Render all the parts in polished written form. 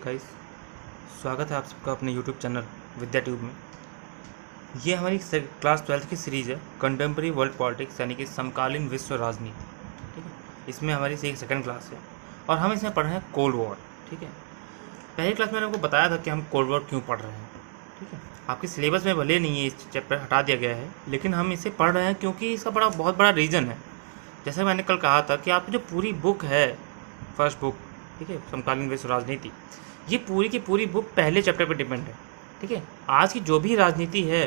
Guys, स्वागत है आप सबका अपने यूट्यूब चैनल विद्या ट्यूब में। ये हमारी क्लास 12th की सीरीज़ है कंटेम्प्रेरी वर्ल्ड पॉलिटिक्स, यानी कि समकालीन विश्व राजनीति। ठीक है, इसमें हमारी सेकंड क्लास है और हम इसमें पढ़ रहे हैं कोल्ड वॉर। ठीक है, पहली क्लास में मैंने आपको बताया था कि हम कोल्ड वॉर क्यों पढ़ रहे हैं। ठीक है, आपके सिलेबस में भले नहीं है, इस चैप्टर हटा दिया गया है, लेकिन हम इसे पढ़ रहे हैं क्योंकि इसका बहुत बड़ा रीज़न है। जैसे मैंने कल कहा था कि आपकी जो पूरी बुक है, फर्स्ट बुक, ठीक है, समकालीन विश्व राजनीति, ये पूरी की पूरी बुक पहले चैप्टर पर डिपेंड है। ठीक है, आज की जो भी राजनीति है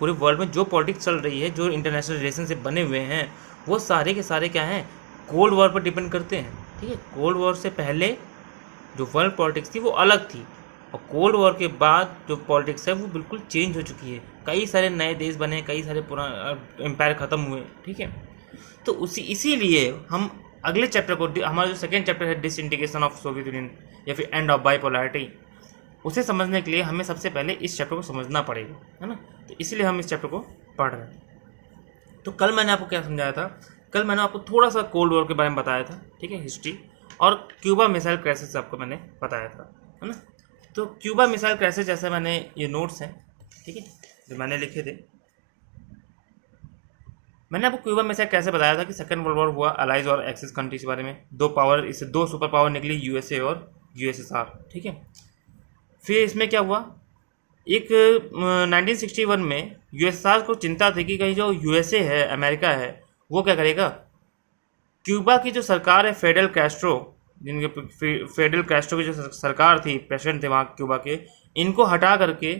पूरे वर्ल्ड में, जो पॉलिटिक्स चल रही है, जो इंटरनेशनल रिलेशन से बने हुए हैं, वो सारे के सारे क्या हैं, कोल्ड वॉर पर डिपेंड करते हैं। ठीक है, कोल्ड वॉर से पहले जो वर्ल्ड पॉलिटिक्स थी वो अलग थी, और कोल्ड वॉर के बाद जो पॉलिटिक्स है वो बिल्कुल चेंज हो चुकी है। कई सारे नए देश बने, कई सारे पुराने एम्पायर ख़त्म हुए। ठीक है, तो इसीलिए हम अगले चैप्टर को, हमारा जो सेकेंड चैप्टर है डिसइंटीग्रेशन ऑफ सोवियत यूनियन या फिर एंड ऑफ बाइपोलैरिटी, उसे समझने के लिए हमें सबसे पहले इस चैप्टर को समझना पड़ेगा, है ना। तो इसलिए हम इस चैप्टर को पढ़ रहे हैं। तो कल मैंने आपको क्या समझाया था? कल मैंने आपको थोड़ा सा कोल्ड वॉर के बारे में बताया था, ठीक है, हिस्ट्री, और क्यूबा मिसाइल क्राइसिस आपको मैंने बताया था, है ना। तो क्यूबा मिसाइल क्राइसिस, जैसे मैंने ये नोट्स हैं, ठीक है, जो मैंने लिखे थे, मैंने आपको क्यूबा मिसाइल कैसे बताया था कि सेकेंड वर्ल्ड वॉर हुआ अलाइज और एक्सिस कंट्रीज के बारे में, इससे दो सुपर पावर निकली, यूएसए और यूएसएसआर। ठीक है, फिर इसमें क्या हुआ, एक 1961 में यूएसएसआर को चिंता थी कि कहीं जो यूएसए है, अमेरिका है, वो क्या करेगा, क्यूबा की जो सरकार है, फेडरल कैस्ट्रो, फेडरल कैस्ट्रो की जो सरकार थी, प्रेसिडेंट थे वहाँ क्यूबा के, इनको हटा करके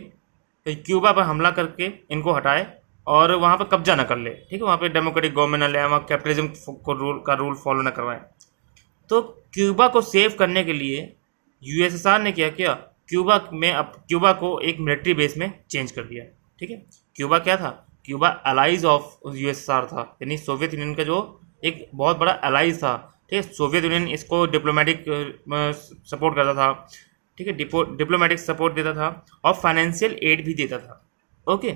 क्यूबा पर हमला करके इनको हटाए और वहाँ पर कब्जा न कर ले। ठीक है, वहाँ पे डेमोक्रेटिक गवर्नमेंट न ले, वहाँ कैपिटलिज्म का रूल फॉलो न करवाए। तो क्यूबा को सेव करने के लिए यूएसएसआर ने क्या किया, क्यूबा को एक मिलिट्री बेस में चेंज कर दिया। ठीक है, क्यूबा क्या था, क्यूबा अलाइज ऑफ यूएसएसआर था, यानी सोवियत यूनियन का जो एक बहुत बड़ा अलाइज था। ठीक है, सोवियत यूनियन इसको डिप्लोमेटिक सपोर्ट करता था, ठीक है, डिप्लोमेटिक सपोर्ट देता था और फाइनेंशियल एड भी देता था। ओके,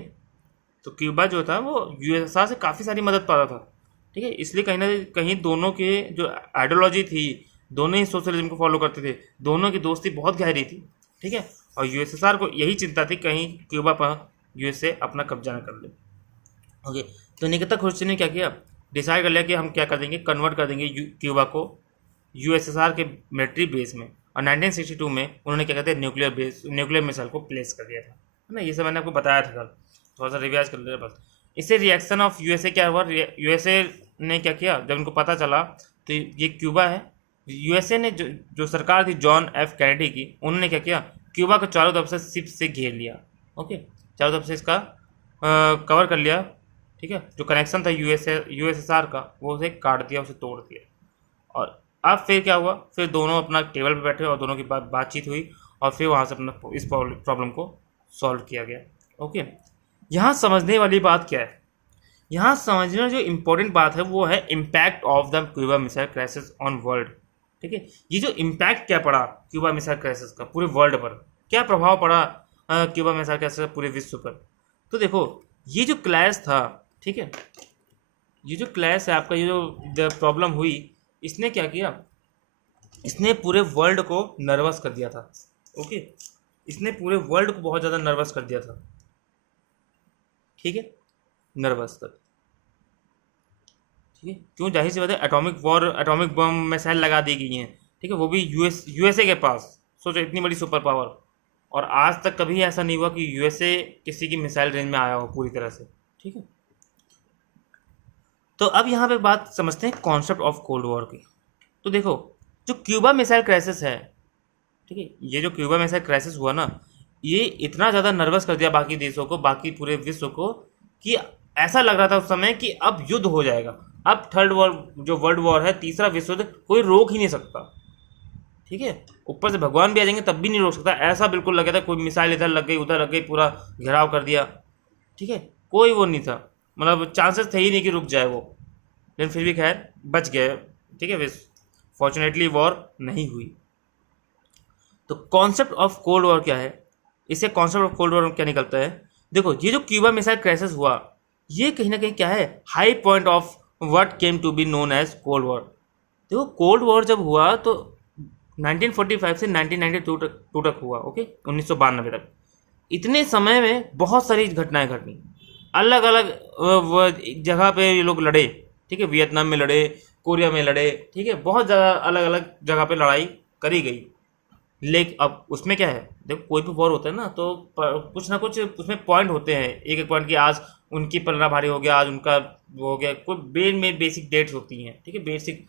तो क्यूबा जो था वो यूएसएसआर से काफ़ी सारी मदद पाता था। ठीक है, इसलिए कहीं ना कहीं दोनों के जो आइडियोलॉजी थी, दोनों ही सोशलिज्म को फॉलो करते थे, दोनों की दोस्ती बहुत गहरी थी। ठीक है, और यूएसएसआर को यही चिंता थी कहीं क्यूबा पर यूएसए अपना कब्जा न कर ले। ओके, तो निकिता खुर्शीद ने क्या किया, डिसाइड कर लिया कि हम क्या कर देंगे, कन्वर्ट कर देंगे क्यूबा को यूएसएसआर के मिलिट्री बेस में, और 1962 में उन्होंने क्या कहते हैं, न्यूक्लियर मिसाइल को प्लेस कर दिया था, है ना। ये सब मैंने आपको बताया था कल, थोड़ा सा रिवाइज कर लिया बस। इससे रिएक्शन ऑफ यूएसए क्या हुआ, यूएसए ने क्या किया, जब उनको पता चला तो ये क्यूबा है, यूएसए ने जो सरकार थी जॉन एफ कैनेडी की, उन्होंने क्या किया, क्यूबा को चारों तरफ से शिप से घेर लिया। ओके, चारों तरफ से इसका कवर कर लिया। ठीक है, जो कनेक्शन था यूएसएसआर का, वो उसे काट दिया, उसे तोड़ दिया। और अब फिर क्या हुआ, फिर दोनों अपना टेबल पे बैठे और दोनों की बातचीत हुई, और फिर वहाँ से अपना इस प्रॉब्लम को सॉल्व किया गया। ओके, यहाँ समझने वाली बात क्या है, यहाँ समझना जो इम्पोर्टेंट बात है वो है impact of the Cuba missile crisis on world. ठीक है, ये जो इम्पैक्ट क्या पड़ा क्यूबा मिसाइल क्राइसिस का पूरे वर्ल्ड पर, क्या प्रभाव पड़ा क्यूबा मिसाइल क्राइसिस का पूरे विश्व पर। तो देखो, ये जो क्लैश था, ठीक है, ये जो क्लैश है आपका, ये जो प्रॉब्लम हुई, इसने क्या किया, इसने पूरे वर्ल्ड को नर्वस कर दिया था। ओके, इसने पूरे वर्ल्ड को बहुत ज़्यादा नर्वस कर दिया था। ठीक है, नर्वस कर, ठीक है, क्यों, जाहिर सी बात है, एटॉमिक बम मिसाइल लगा दी गई हैं। ठीक है, वो भी यूएसए के पास, सोचो इतनी बड़ी सुपर पावर, और आज तक कभी ऐसा नहीं हुआ कि यूएसए किसी की मिसाइल रेंज में आया हो पूरी तरह से। ठीक है, तो अब यहाँ पे बात समझते हैं कॉन्सेप्ट ऑफ कोल्ड वॉर की। तो देखो, जो क्यूबा मिसाइल क्राइसिस है, ठीक है, ये जो क्यूबा मिसाइल क्राइसिस हुआ ना, ये इतना ज़्यादा नर्वस कर दिया बाकी देशों को, बाकी पूरे विश्व को, कि ऐसा लग रहा था उस समय कि अब युद्ध हो जाएगा, अब थर्ड वॉर, जो वर्ल्ड वॉर है, तीसरा विश्व युद्ध, कोई रोक ही नहीं सकता। ठीक है, ऊपर से भगवान भी आ जाएंगे तब भी नहीं रोक सकता, ऐसा बिल्कुल लगा था। कोई मिसाइल इधर लग गई, उधर लग गई, पूरा घेराव कर दिया। ठीक है, कोई वो नहीं था, मतलब चांसेस थे ही नहीं कि रुक जाए वो, लेकिन फिर भी खैर बच गए। ठीक है, फॉर्चुनेटली वॉर नहीं हुई। तो कॉन्सेप्ट ऑफ कोल्ड वॉर क्या है, इससे कॉन्सेप्ट ऑफ कोल्ड वॉर में क्या निकलता है, देखो, ये जो क्यूबा मिसाइल क्राइसिस हुआ, ये कहीं ना कहीं क्या है, high point of what came to be known as cold war. देखो, कोल्ड वॉर जब हुआ तो 1945 से 1992 तक हुआ, ओके, 1992 तक। इतने समय में बहुत सारी घटनाएं घटी, अलग अलग जगह पे ये लोग लड़े, ठीक है, वियतनाम में लड़े, कोरिया में लड़े, ठीक है, बहुत ज़्यादा अलग अलग जगह पे लड़ाई करी गई। लेकिन अब उसमें क्या है, देखो कोई भी वॉर होता है ना तो कुछ ना कुछ उसमें पॉइंट होते हैं, एक एक पॉइंट की आज उनकी पलड़ा भारी हो गया, आज उनका वो हो गया, कोई में बेसिक डेट्स होती हैं, ठीक है, बेसिक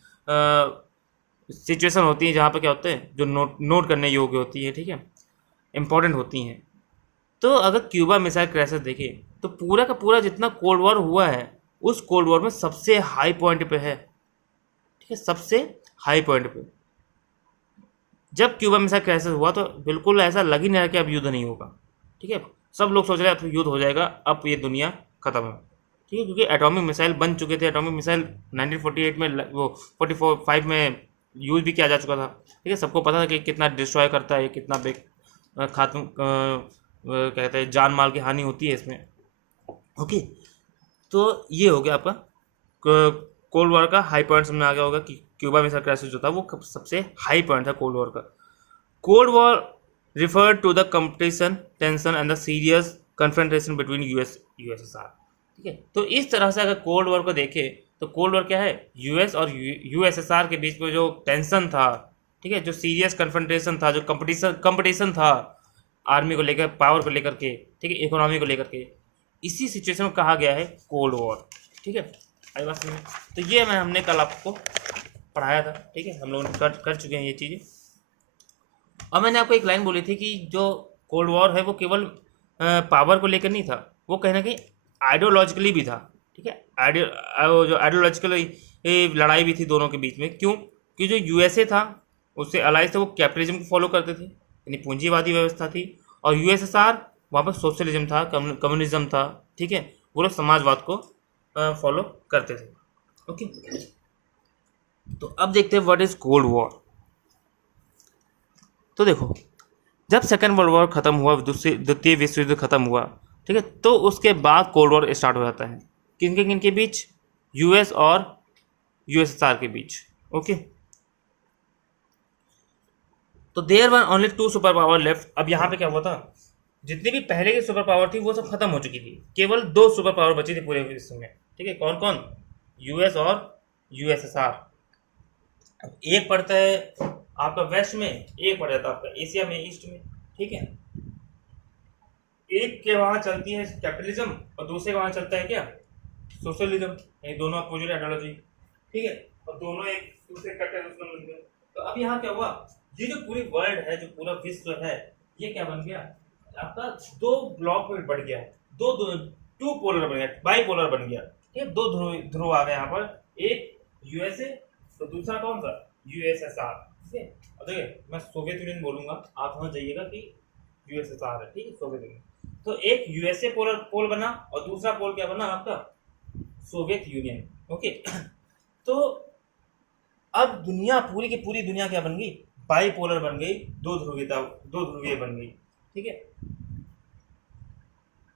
सिचुएशन होती है जहाँ पे क्या होते हैं जो नोट करने योग्य होती है, ठीक है, इंपॉर्टेंट होती हैं। तो अगर क्यूबा मिसाइल क्राइसिस देखें तो पूरा का पूरा जितना कोल्ड वॉर हुआ है उस कोल्ड वॉर में सबसे हाई पॉइंट पे है, ठीक है, सबसे हाई पॉइंट पे। जब क्यूबा मिसाइल क्राइसिस हुआ तो बिल्कुल ऐसा लग ही नहीं रहा कि अब युद्ध नहीं होगा, ठीक है, सब लोग सोच रहे हैं अब युद्ध हो जाएगा, अब ये दुनिया खत्म है, ठीक है, क्योंकि एटॉमिक मिसाइल बन चुके थे। एटॉमिक मिसाइल 1948 में वो 45 में यूज़ भी किया जा चुका था, ठीक है, सबको पता था कि कितना डिस्ट्रॉय करता है, कितना खात्म कहते हैं जान माल की हानि होती है इसमें, ओके। तो ये हो गया आपका कोल्ड वॉर का हाई पॉइंट। समझ आ गया होगा कि क्यूबा मिसाइल क्राइसिस जो था वो सबसे हाई पॉइंट था कोल्ड वॉर का। Cold war refer to the competition, tension and the serious confrontation between USSR, ठीक है। तो इस तरह से अगर कोल्ड वॉर को देखें तो कोल्ड वॉर क्या है, यूएस और यूएसएसआर के बीच में जो टेंशन था, ठीक है, जो सीरियस कन्फ्रंटेशन था, जो कंपटीशन था आर्मी को लेकर, पावर को लेकर के, ठीक है, इकोनॉमी को लेकर के, इसी सिचुएशन को कहा गया है कोल्ड वॉर, ठीक है। आई बात समझ में? तो ये हमने कल आपको पढ़ाया था, ठीक है, हम लोग कर चुके हैं ये चीज़ें। और मैंने आपको एक लाइन बोली थी कि जो कोल्ड वॉर है वो केवल पावर को लेकर नहीं था, वो कहीं ना कहीं आइडियोलॉजिकली भी था, ठीक है, जो आइडियोलॉजिकल लड़ाई भी थी दोनों के बीच में। क्यों? कि जो यूएसए था उससे अलाइज थे, वो कैपिटलिज्म को फॉलो करते थे, यानी पूंजीवादी व्यवस्था थी, और यूएसएसआर वहाँ पर सोशलिज्म था, कम्युनिज्म था, ठीक है, वो लोग समाजवाद को फॉलो करते थे, ओके। तो अब देखते हैं व्हाट इज कोल्ड वॉर। तो देखो, जब सेकेंड वर्ल्ड वॉर खत्म हुआ, द्वितीय विश्व युद्ध खत्म हुआ, ठीक है, तो उसके बाद कोल्ड वॉर स्टार्ट हो जाता है। किन के बीच? यूएस और यूएसएसआर के बीच, ओके। तो there were only 2 super power left. अब यहाँ पे क्या हुआ था, जितनी भी पहले की सुपर पावर थी वो सब खत्म हो चुकी थी, केवल 2 सुपर पावर बची थी पूरे विश्व में, ठीक है, कौन कौन? यूएस और यूएसएसआर। अब एक पड़ता है आपका वेस्ट में, एक पड़ जाता है आपका एशिया में, ईस्ट में, ठीक है। एक के वहां चलती है कैपिटलिज्म और दूसरे के वहां चलता है क्या, सोशलिज्म, ये दोनों अपोजिट आइडियोलॉजी, ठीक है, और दोनों एक दूसरे कट्टर दुश्मन बन गए। तो अब यहाँ क्या हुआ, ये जो पूरी वर्ल्ड है, जो पूरा विश्व है, ये क्या बन गया आपका, 2 ब्लॉक में बढ़ गया, टू पोलर बन गया, बाई पोलर बन गया, ठीक है, 2 ध्रुव आ गए यहाँ पर, एक यूएसए तो दूसरा कौन सा, यूएसएसआर, ठीक है। अब देखिए मैं सोवियत यूनियन बोलूंगा, आप समझ जाइएगा कि यूएसएसआर है, ठीक है, सोवियत यूनियन। तो एक यूएसए पोल बना और दूसरा पोल क्या बना आपका, सोवियत यूनियन, ओके। तो अब दुनिया पूरी की पूरी दुनिया क्या बन गई, बाइपोलर बन गई, 2 ध्रुवीय बन गई, ठीक है।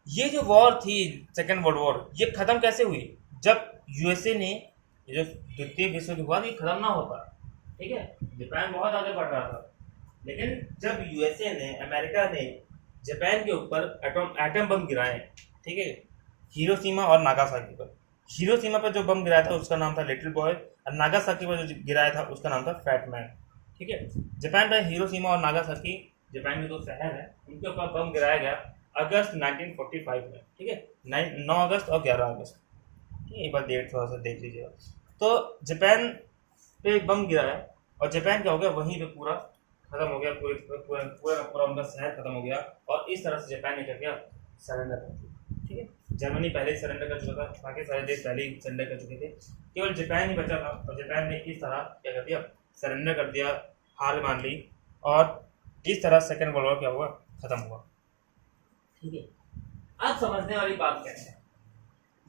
ये जो वॉर थी सेकेंड वर्ल्ड वॉर, ये खत्म कैसे हुई, जब यूएसए ने, जो द्वितीय विश्व युद्ध हुआ, ये खत्म ना होता, ठीक है, जापान बहुत आगे बढ़ रहा था, लेकिन जब यूएसए ने, अमेरिका ने जापान के ऊपर एटम बम गिराए, ठीक है, हिरोशिमा और नागासाकी पर। हिरोशिमा पर जो बम गिराया था उसका नाम था लिटिल बॉय, और नागासाकी पर जो गिराया था उसका नाम था फैट मैन, ठीक है। जापान में हिरोशिमा और नागासाकी, जापान के 2 शहर हैं, उनके ऊपर बम गिराया गया अगस्त 1945 में, ठीक है, 9 अगस्त और 11 अगस्त, ठीक है, एक बार डेट थोड़ा सा देख लीजिएगा। तो जापान पे बम गिराया और जापान क्या हो गया, वहीं पे पूरा खत्म हो गया, पूरा उनका शहर खत्म हो गया, और इस तरह से जापान ने क्या किया, सरेंडर कर दिया, ठीक है। जर्मनी पहले ही सरेंडर कर चुका था, बाकी सारे देश पहले ही सरेंडर कर चुके थे, केवल जापान ही बचा था, और जापान ने इस तरह क्या कर दिया, सरेंडर कर दिया, हार मान ली, और इस तरह सेकेंड वर्ल्ड वॉर क्या हुआ, खत्म हुआ, ठीक है। अब समझने वाली बात क्या है,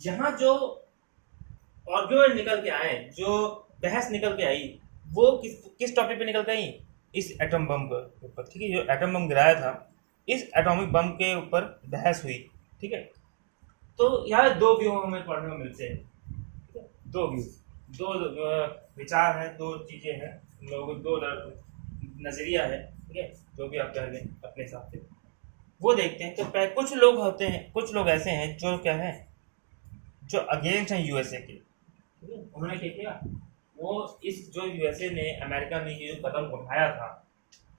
यहाँ जो आर्गुमेंट निकल के आए, जो बहस निकल के आई, वो किस टॉपिक पे निकल के आई, इस एटम बम के ऊपर, ठीक है, जो एटम बम गिराया था, इस एटॉमिक बम के ऊपर बहस हुई, ठीक है। तो यहाँ 2 व्यू हमें पढ़ने को मिलते हैं, ठीक है, 2 व्यू, 2 विचार हैं, 2 चीजें हैं, लोग नज़रिया है, ठीक है, जो भी आप कह लें अपने हिसाब से, वो देखते हैं। तो कुछ लोग होते हैं, कुछ लोग ऐसे हैं जो क्या है, जो अगेंस्ट हैं यूएसए के, ठीक है। उन्होंने क्या किया, वो इस जो यूएसए ने, अमेरिका ने ये जो कदम उठाया था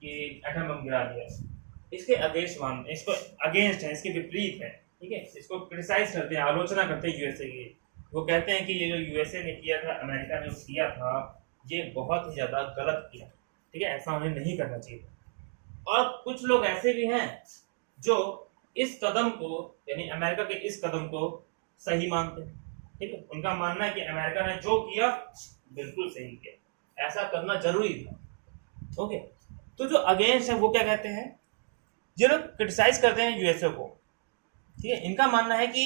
कि एटम बम गिरा दिया, इसके अगेंस्ट मानते, इसको अगेंस्ट है, इसके विपरीत है, ठीक है। इसको क्रिटिसाइज करते हैं, आलोचना करते हैं यूएसए की। वो कहते हैं कि ये जो यूएसए ने किया था, अमेरिका ने किया था, ये बहुत ही ज़्यादा गलत किया, ठीक है, ऐसा उन्हें नहीं करना चाहिए। और कुछ लोग ऐसे भी हैं जो इस कदम को, यानी अमेरिका के इस कदम को सही मानते हैं, ठीक है। उनका मानना है कि अमेरिका ने जो किया बिल्कुल सही किया, ऐसा करना जरूरी था, ओके। तो जो अगेंस्ट है वो क्या कहते हैं, जो लोग क्रिटिसाइज करते हैं यूएसए को, ठीक है, इनका मानना है कि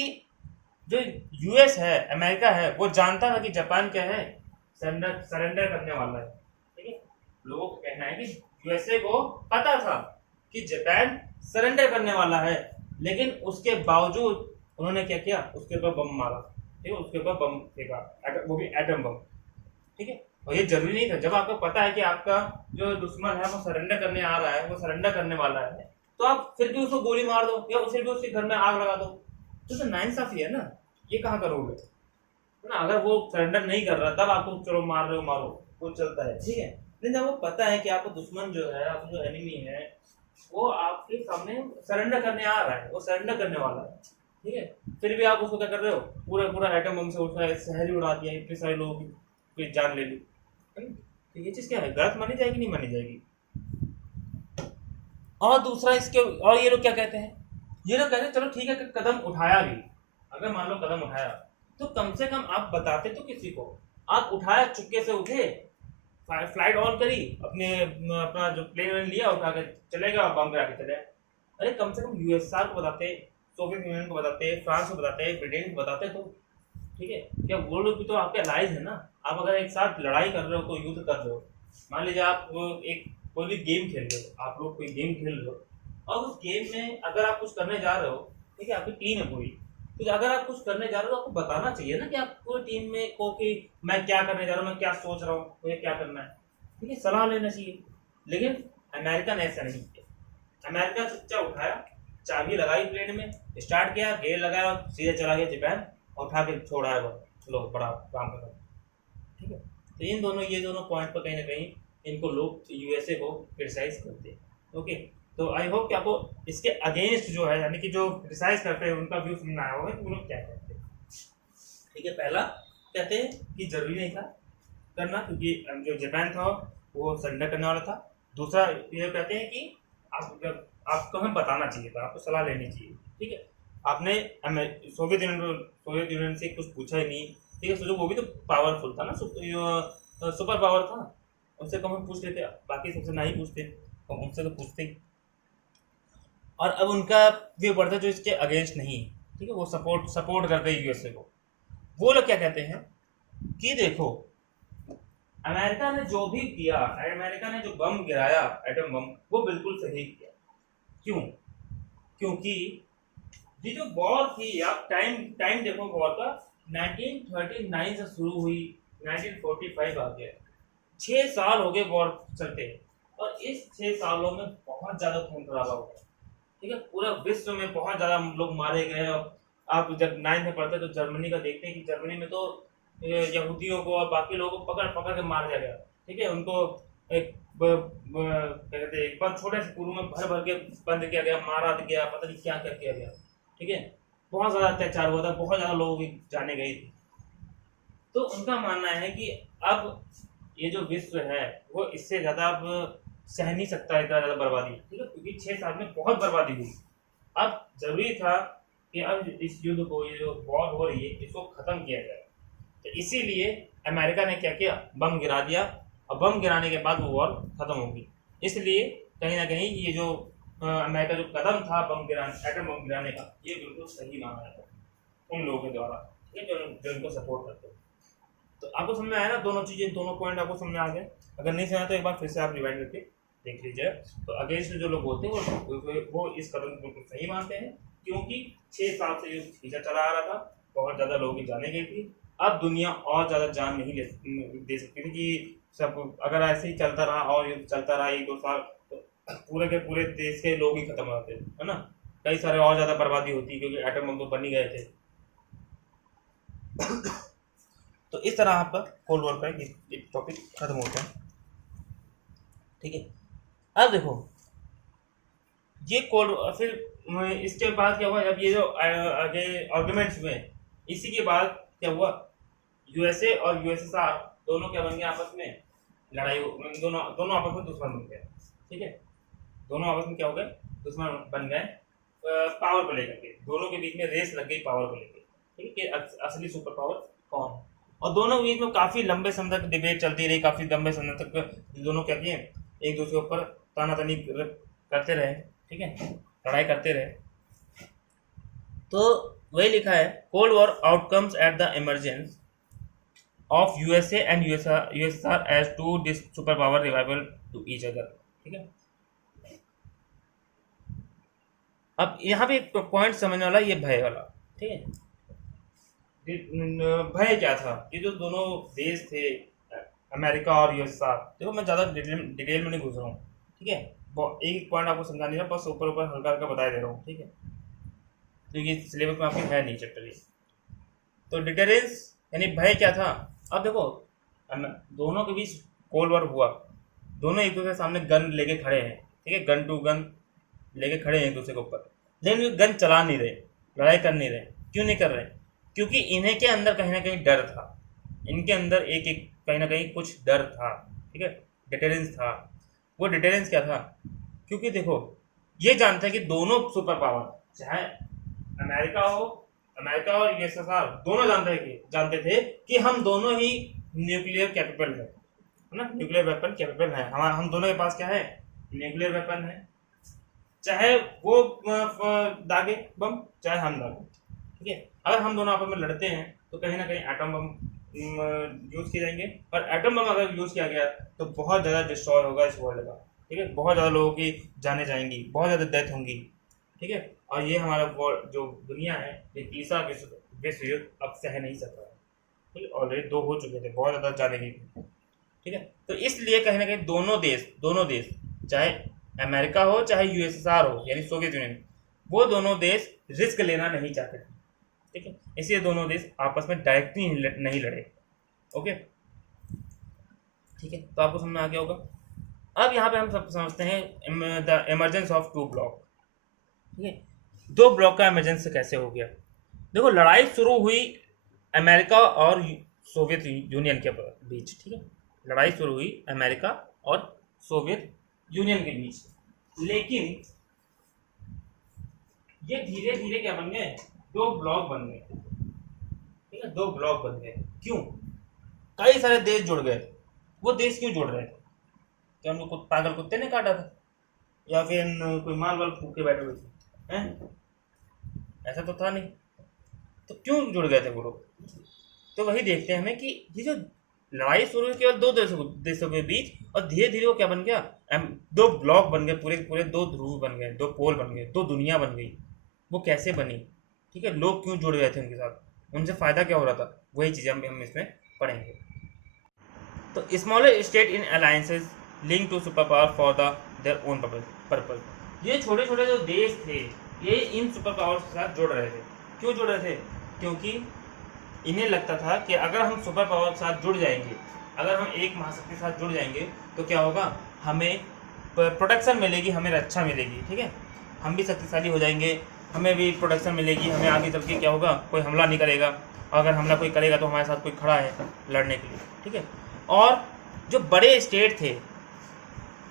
जो यूएस है, अमेरिका है, वो जानता था कि जापान क्या है, सरेंडर करने वाला है, ठीक है। लोगों का कहना है कि यूएसए को पता था कि जापान सरेंडर करने वाला है, लेकिन उसके बावजूद उन्होंने क्या किया, उसके ऊपर बम मारा, ठीक है, उसके ऊपर बम फेंका, वो भी एटम बम, ठीक है। और ये जरूरी नहीं था, जब आपको पता है कि आपका जो दुश्मन है वो सरेंडर करने आ रहा है, वो सरेंडर करने वाला है, तो आप फिर भी उसको गोली मार दो या फिर भी उसके घर में आग लगा दो, तो नाइंसाफी है ना, ये कहाँ करोगे, है ना। अगर वो सरेंडर नहीं कर रहा तब आपको चलो मार रहे हो, मारो, वो चलता है, ठीक है। लेकिन जब वो पता है कि आपका दुश्मन जो है, आपका जो एनिमी है, वो आपके सामने सरेंडर करने आ रहा है, वो सरेंडर करने वाला है, ठीक है, फिर भी आप उसको क्या कर रहे हो, पूरा पूरा एटम बम से उठाया, शहर ही उड़ा दिया, इतने सारे लोगों की जान ले ली, है ना। तो ये चीज़ क्या है, गलत मानी जाएगी, नहीं मानी जाएगी। और दूसरा इसके, और ये लोग क्या कहते हैं, ये लोग कहते हैं चलो ठीक है कि कदम उठाया भी, अगर मान लो कदम उठाया, तो कम से कम आप बताते तो किसी को, आप उठाया, चुपके से उठे, फ्लाइट ऑन करी, अपना जो प्लेन लिया, उठा के चले गए और बम गिरा के चले। अरे कम से कम यूएसआर को बताते, सोवियत यूनियन को बताते, फ्रांस को बताते, ब्रिटेन को बताते, तो ठीक है, क्या वो लोग भी तो आपके अलाइज है ना। आप अगर एक साथ लड़ाई कर रहे हो, कोई युद्ध कर रहे हो, मान लीजिए आप एक कोई भी गेम खेल रहे हो, आप लोग कोई गेम खेल रहे हो, और उस गेम में अगर आप कुछ करने जा रहे हो, ठीक है, आपकी टीम है पूरी, तो अगर आप कुछ करने जा रहे हो तो आपको बताना चाहिए ना कि आप पूरी टीम में को कि मैं क्या करने जा रहा हूँ, मैं क्या सोच रहा हूँ, मुझे क्या करना है, ठीक है, सलाह लेना चाहिए। लेकिन अमेरिका ने ऐसा नहीं किया, अमेरिका चुपचाप उठाया, चाबी लगाई प्लेन में, स्टार्ट किया, गेयर लगाया और सीधे चला गया जापान, और उठा के छोड़ा है, चलो बड़ा काम कर रहा है, ठीक है। तो इन दोनों, ये दोनों पॉइंट पर कहीं ना कहीं इनको लोग यूएसए को क्रिटिसाइज करते हैं, ओके। तो आई होप कि आपको इसके अगेंस्ट जो है, यानी कि जो क्रिटिसाइज करते हैं, उनका व्यू समझ में आया होगा कि वो लोग क्या कहते हैं, ठीक है। पहला कहते हैं कि जरूरी नहीं था करना, क्योंकि जो जापान था वो सरेंडर करने वाला था। दूसरा ये कहते हैं कि आपको हमें बताना चाहिए था, आपको सलाह लेनी चाहिए, ठीक है। आपने सोवियत यूनियन से कुछ पूछा ही नहीं, ठीक है, सोचो वो भी तो पावरफुल था ना, सुपर पावर था, उनसे कम हम पूछ लेते, बाकी सबसे ना ही पूछते, तो उनसे तो पूछते ही। और अब उनका व्यू बढ़ता जो इसके अगेंस्ट नहीं, ठीक है, वो सपोर्ट करते हैं यूएसए को। वो लोग क्या कहते हैं कि देखो, अमेरिका ने जो भी किया, अमेरिका ने जो बम गिराया, एटम बम, वो बिल्कुल सही किया। क्यों? क्योंकि ये जो वॉर थी, आप टाइम देखो वॉर का, 1939 से शुरू हुई, 1945 आ गया, 6 साल हो गए वॉर चलते, और इस 6 सालों में बहुत ज्यादा खून खराबा हो गया, ठीक है, पूरा विश्व में बहुत ज्यादा लोग मारे गए। आप जब 9th में पढ़ते तो जर्मनी का देखते हैं कि जर्मनी में तो यहूदियों को और बाकी लोगों को पकड़ पकड़ के मार दिया गया, ठीक है, उनको एक क्या कहते हैं, एक बार छोटे से कुएं में भर भर के बंद किया गया, मारा गया, पता नहीं क्या क्या किया गया, ठीक है, बहुत ज्यादा अत्याचार हुआ था, बहुत ज्यादा लोगों की जाने गई थी। तो उनका मानना है कि अब ये जो विश्व है वो इससे ज्यादा अब सह नहीं सकता इतना ज्यादा बर्बादी, ठीक है, क्योंकि 6 साल में बहुत बर्बादी हुई। अब जरूरी था कि अब इस युद्ध को, ये जो वॉर हो रही है, इसको खत्म किया जाए। तो इसीलिए अमेरिका ने क्या किया, बम गिरा दिया, और बम गिराने के बाद वो वॉर खत्म होगी। इसलिए कहीं ना कहीं ये जो अमेरिका जो कदम था बम गिराने, एटम बम गिराने का, ये बिल्कुल सही माना जाता है उन लोगों के द्वारा, ठीक है, जो इनको सपोर्ट करते हैं। तो आपको समझ में आया ना, दोनों चीजें, दोनों पॉइंट आपको समझ में आ गए। अगर नहीं समझा तो एक बार फिर से आप रिवाइंड करके देख लीजिए। तो अगेंस्ट जो लोग होते हैं वो इस कदम को बिल्कुल सही मानते हैं, क्योंकि 6 साल से युद्ध खींचा चला आ रहा था, बहुत ज्यादा लोगों की जाने गई थी। अब दुनिया और ज्यादा जान नहीं दे सकती थी कि सब अगर ऐसे ही चलता रहा और युद्ध चलता रहा 1-2 साल, तो पूरे के पूरे देश के लोग ही खत्म हो जाते, है ना। कई सारे और ज़्यादा बर्बादी होती, क्योंकि एटम बम तो बन ही गए थे। तो इस तरह आपका कोल्ड वॉर का एक टॉपिक खत्म होता है, ठीक है। अब देखो ये कोल्ड, फिर इसके बाद क्या हुआ, जब ये जो आगे आर्गुमेंट्स हुए, इसी के बाद क्या हुआ, यूएसए और यूएसएसआर दोनों क्या बन गए आपस में, लड़ाई, दोनों आपस में दुश्मन बन गए, ठीक है। दोनों आपस में क्या हो गए, दुश्मन बन गए पावर को लेकर के। दोनों के बीच में रेस लग गई पावर को लेकर, ठीक है, कि असली सुपर पावर कौन है। और दोनों के बीच में काफ़ी लंबे समय तक डिबेट चलती रही, काफ़ी लंबे समय तक दोनों क्या किए, एक दूसरे के ऊपर तानातनी करते रहे, ठीक है, लड़ाई करते रहे। तो वही लिखा है, cold war outcomes at the emergence of USA and USSR as two this super power revival to each other, ठीक है। अब यहाँ पे एक पॉइंट समझने वाला, ये भय वाला, ठीक है। भय क्या था, ये जो दोनों देश थे अमेरिका और यूएसएसआर, देखो मैं ज़्यादा डिटेल में नहीं घुस रहा हूँ, ठीक है, एक पॉइंट आपको समझा नहीं रहा, बस ऊपर ऊपर हल्का हल्का बता दे रहा हूँ, ठीक है, क्योंकि सिलेबस में आपके है नहीं चैप्टर ये। तो डिटरेंस यानी भय क्या था। अब देखो दोनों के बीच कोल्ड वॉर हुआ, दोनों एक दूसरे के सामने गन लेके खड़े हैं, ठीक है, गन टू गन लेके खड़े हैं एक दूसरे के ऊपर, लेकिन गन चला नहीं रहे, लड़ाई कर नहीं रहे। क्यों नहीं कर रहे, क्योंकि इन्हें के अंदर कहीं ना कहीं डर था, इनके अंदर एक एक कहीं ना कहीं कुछ डर था, ठीक है, डिटरेंस था। वो डिटरेंस क्या था, क्योंकि देखो ये जानते हैं कि दोनों सुपर पावर, चाहे अमेरिका और यूएसएसआर, दोनों जानते थे कि हम दोनों ही न्यूक्लियर कैपेबल है ना, न्यूक्लियर वेपन कैपेबल है। हम दोनों के पास क्या है, न्यूक्लियर वेपन है, चाहे वो दागे बम, चाहे हम दागे, ठीक है। अगर हम दोनों आपस में लड़ते हैं तो कहीं ना कहीं एटम बम यूज़ किए जाएंगे, और एटम बम अगर यूज़ किया गया तो बहुत ज़्यादा डिस्ट्रॉय होगा इस वर्ल्ड का, ठीक है, बहुत ज़्यादा लोगों की जाने जाएंगी, बहुत ज़्यादा डेथ होंगी, ठीक है। और ये हमारा जो दुनिया है, ये तीसरा विश्व युद्ध अब सह नहीं सकता, ठीक है, ऑलरेडी 2 हो चुके थे, बहुत ज़्यादा जाने की, ठीक है। तो इसलिए कहीं ना कहीं दोनों देश चाहे अमेरिका हो चाहे यूएसएसआर हो यानी सोवियत यूनियन, वो दोनों देश रिस्क लेना नहीं चाहते थे, ठीक है, इसलिए दोनों देश आपस में डायरेक्टली नहीं लड़े, ओके, ठीक है। तो आपको समझ में आ गया होगा। अब यहाँ पे हम सब समझते हैं द इमरजेंस ऑफ 2 ब्लॉक, ठीक है, 2 ब्लॉक का इमरजेंस कैसे हो गया। देखो लड़ाई शुरू हुई अमेरिका और सोवियत यूनियन के बीच, ठीक है, लड़ाई शुरू हुई अमेरिका और सोवियत यूनियन के बीच, लेकिन ये धीरे धीरे क्या बन गए, 2 ब्लॉक बन गए, ठीक है, 2 ब्लॉक बन गए। क्यों, कई सारे देश जुड़ गए। वो देश क्यों जुड़ रहे थे, क्या उनको पागल कुत्ते ने काटा था, या फिर कोई माल वाल फूक के बैठे हुए थे, हैं? ऐसा तो था नहीं। तो क्यों जुड़ गए थे वो लोग, तो वही देखते हैं हमें कि ये जो लड़ाई शुरू हुई केवल 2 देशों के बीच, और धीरे धीरे वो क्या बन गया, 2 ब्लॉक बन गए, पूरे पूरे 2 ध्रुव बन गए, 2 पोल बन गए, 2 दुनिया बन गई। वो कैसे बनी, ठीक है, लोग क्यों जुड़ गए थे उनके साथ, उनसे फ़ायदा क्या हो रहा था, वही चीज़ें हम इसमें पढ़ेंगे। तो smaller state in alliances link to super power for their own purpose. ये छोटे छोटे जो देश थे ये इन सुपर पावर के साथ जुड़ रहे थे। क्यों जुड़ रहे थे, क्योंकि इन्हें लगता था कि अगर हम सुपर पावर के साथ जुड़ जाएंगे, अगर हम एक महाशक्ति के साथ जुड़ जाएंगे तो क्या होगा, हमें प्रोटेक्शन मिलेगी, हमें रक्षा मिलेगी, ठीक है, हम भी शक्तिशाली हो जाएंगे, हमें भी प्रोटेक्शन मिलेगी, हमें आगे चल के क्या होगा, कोई हमला नहीं करेगा, अगर हमला कोई करेगा तो हमारे साथ कोई खड़ा है लड़ने के लिए, ठीक है। और जो बड़े स्टेट थे,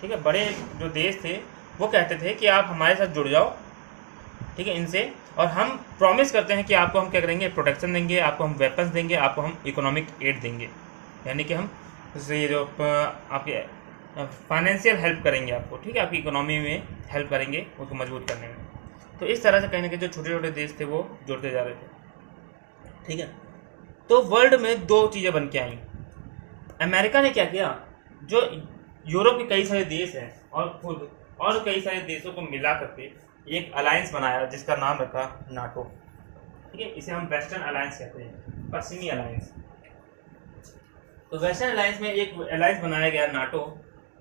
ठीक है, बड़े जो देश थे, वो कहते थे कि आप हमारे साथ जुड़ जाओ, ठीक है, इनसे, और हम प्रॉमिस करते हैं कि आपको हम क्या करेंगे, प्रोटेक्शन देंगे, आपको हम वेपन्स देंगे, आपको हम इकोनॉमिक एड देंगे, यानी कि हम ये जो आपके फाइनेंशियल हेल्प करेंगे आपको, ठीक है, आपकी इकोनॉमी में हेल्प करेंगे उसको मजबूत करने में। तो इस तरह से कहीं ना कहीं जो छोटे छोटे देश थे वो जुड़ते जा रहे थे, ठीक है। तो वर्ल्ड में 2 चीज़ें बन के आई। अमेरिका ने क्या किया, जो यूरोप के कई सारे देश हैं और खुद और कई सारे देशों को मिला करके एक अलायंस बनाया जिसका नाम रखा नाटो, ठीक है, इसे हम वेस्टर्न अलायंस कहते हैं, पश्चिमी अलायंस। तो वेस्टर्न अलायंस में एक अलायंस बनाया गया नाटो,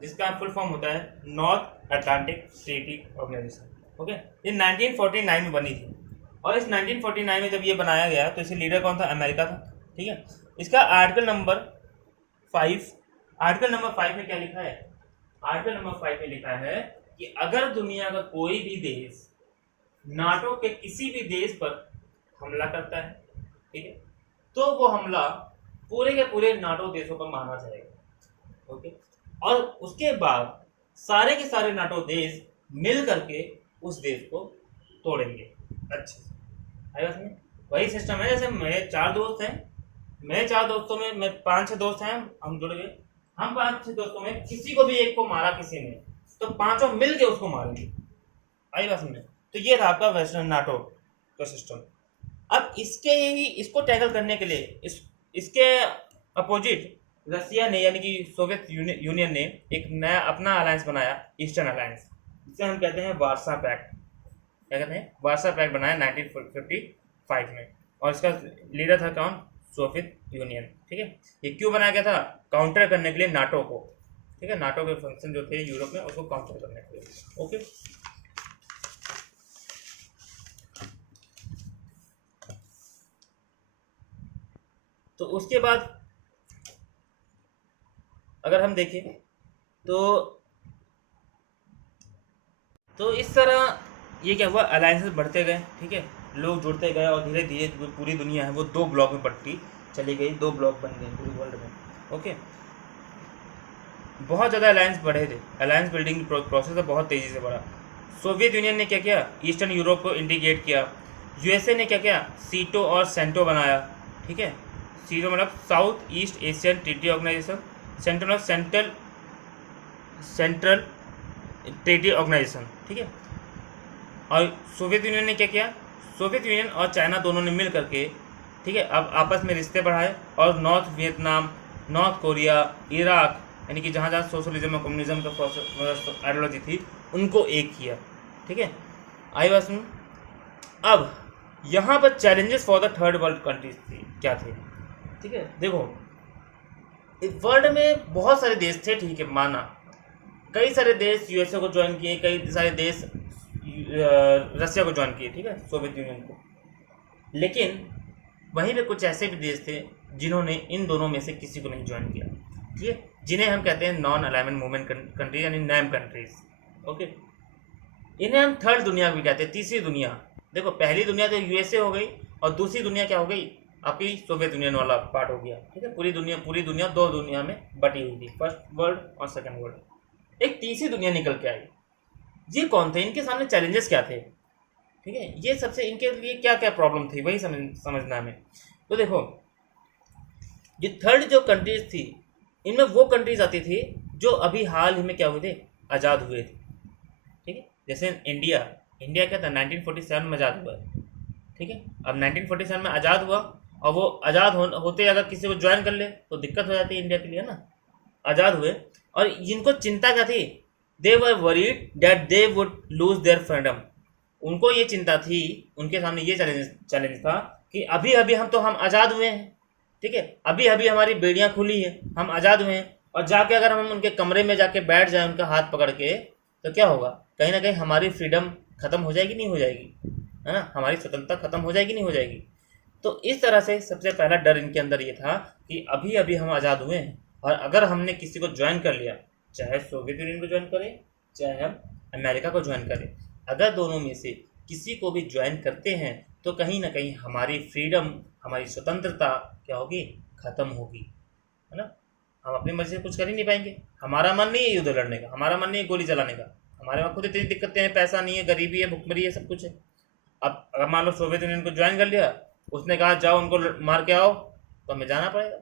जिसका फुल फॉर्म होता है North Atlantic Treaty Organization. Okay, ये 1949 में बनी थी, और इस 1949 में जब ये बनाया गया तो इसे लीडर कौन था? अमेरिका था। ठीक है, इसका आर्टिकल नंबर 5 में क्या लिखा है? आर्टिकल नंबर 5 में लिखा है कि अगर दुनिया का कोई भी देश नाटो के किसी भी देश पर हमला करता है, ठीक है, तो वो हमला पूरे के पूरे नाटो देशों पर माना जाएगा। ओके, और उसके बाद सारे के सारे नाटो देश मिल करके उस देश को तोड़ेंगे। अच्छा, में वही सिस्टम है। जैसे मेरे 4 दोस्त हैं, मेरे 4 दोस्तों में मैं 5-6 दोस्त हैं, हम जुड़ गए, हम 5-6 दोस्तों में किसी को भी एक को मारा किसी ने, तो पांचों मिल के उसको मारेंगे। आई बात समझे? तो ये था आपका वेस्टर्न नाटो का सिस्टम। अब इसको टैकल करने के लिए इसके अपोजिट रसिया ने यानी कि सोवियत यूनियन ने एक नया अपना अलायंस बनाया, ईस्टर्न अलायंस, जिसे हम कहते हैं वार्सा पैक्ट। क्या कहते हैं? वार्सा पैक्ट बनाया 1955 में, और इसका लीडर था कौन? Soviet union. ठीक है, ये क्यों बनाया गया था? काउंटर करने के लिए नाटो को। ठीक है, नाटो के फंक्शन जो थे यूरोप में, उसको काउंटर करने के लिए। ओके, तो उसके बाद अगर हम देखें तो इस तरह ये क्या हुआ, अलायंसेस बढ़ते गए। ठीक है, लोग जुड़ते गए, और धीरे धीरे पूरी दुनिया है वो 2 ब्लॉक में बंटती चली गई, 2 ब्लॉक बन गए पूरी वर्ल्ड में। ओके, बहुत ज़्यादा अलायंस बढ़े थे, अलायंस बिल्डिंग प्रोसेस बहुत तेज़ी से बढ़ा। सोवियत यूनियन ने क्या किया? ईस्टर्न यूरोप को इंटीग्रेट किया। यूएसए ने क्या किया? सीटो और सेंटो बनाया। ठीक है, सीटो मतलब South East Asian Treaty Organization, central मतलब सेंट्रल ट्रीटी ऑर्गेनाइजेशन। ठीक है, और सोवियत यूनियन ने क्या किया? सोवियत यूनियन और चाइना दोनों ने मिल करके, ठीक है, अब आपस में रिश्ते बढ़ाए, और north Vietnam, north Korea, Iraq, यानी कि जहाँ जहाँ सोशलिज्म और कम्युनिज्म का आइडियोलॉजी थी, उनको एक किया। ठीक है, आई बात सुन। अब यहाँ पर challenges for the third world countries थी, क्या थे? ठीक है, देखो, वर्ल्ड में बहुत सारे देश थे, ठीक है, माना कई सारे देश यूएसए को ज्वाइन किए, कई सारे देश रसिया को ज्वाइन किए, ठीक है, सोवियत यूनियन को। लेकिन वहीं पे कुछ ऐसे भी देश थे जिन्होंने इन दोनों में से किसी को नहीं ज्वाइन किया। ठीक है, जिन्हें हम कहते हैं नॉन अलाइनमेंट मूवमेंट कंट्री, यानी नैम कंट्रीज। ओके, इन्हें हम थर्ड दुनिया भी कहते हैं, तीसरी दुनिया। देखो, पहली दुनिया तो यूएसए हो गई, और दूसरी दुनिया क्या हो गई? आपकी सोवियत यूनियन वाला पार्ट हो गया। ठीक है, पूरी दुनिया 2 दुनिया में बटी हुई थी, फर्स्ट वर्ल्ड और सेकंड वर्ल्ड। एक तीसरी दुनिया निकल के आई। ये कौन थे? इनके सामने चैलेंजेस क्या थे? ठीक है, ये सबसे इनके लिए क्या क्या प्रॉब्लम थी, वही समझना हमें। तो देखो, ये थर्ड जो कंट्रीज थी, इनमें वो कंट्रीज आती थी जो अभी हाल ही में क्या हुए थे? आज़ाद हुए थे। ठीक है, जैसे इंडिया क्या था? 1947 में आज़ाद हुआ है। ठीक है, अब 1947 में आज़ाद हुआ, और वो आज़ाद होते अगर किसी को ज्वाइन कर ले तो दिक्कत हो जाती है इंडिया के लिए, ना। आज़ाद हुए, और इनको चिंता क्या थी? They were worried that they would lose their freedom. उनको ये चिंता थी, उनके सामने ये चैलेंज था कि अभी अभी हम आज़ाद हुए हैं। ठीक है, अभी अभी हमारी बेड़ियाँ खुली हैं, हम आज़ाद हुए हैं, और जाके अगर हम उनके कमरे में जाके बैठ जाए उनका हाथ पकड़ के, तो क्या होगा? कहीं ना कहीं हमारी फ्रीडम खत्म हो जाएगी, नहीं हो जाएगी, है ना? हमारी स्वतंत्रता खत्म हो जाएगी, नहीं हो जाएगी। तो इस तरह से सबसे पहला डर इनके अंदर ये था कि अभी अभी हम आज़ाद हुए हैं, और अगर हमने किसी को ज्वाइन कर लिया, चाहे सोवियत यूनियन को ज्वाइन करें, चाहे हम अमेरिका को ज्वाइन करें, अगर दोनों में से किसी को भी ज्वाइन करते हैं तो कहीं ना कहीं हमारी फ्रीडम, हमारी स्वतंत्रता क्या होगी? खत्म होगी, है ना? हम अपनी मर्जी से कुछ कर ही नहीं पाएंगे। हमारा मन नहीं है युद्ध लड़ने का, हमारा मन नहीं है गोली चलाने का, हमारे वहाँ खुद इतनी दिक्कतें हैं, पैसा नहीं है, गरीबी है, भुखमरी है, सब कुछ है। अब अगर मान लो सोवियत यूनियन को ज्वाइन कर लिया, उसने कहा जाओ उनको मार के आओ, तो हमें जाना पड़ेगा।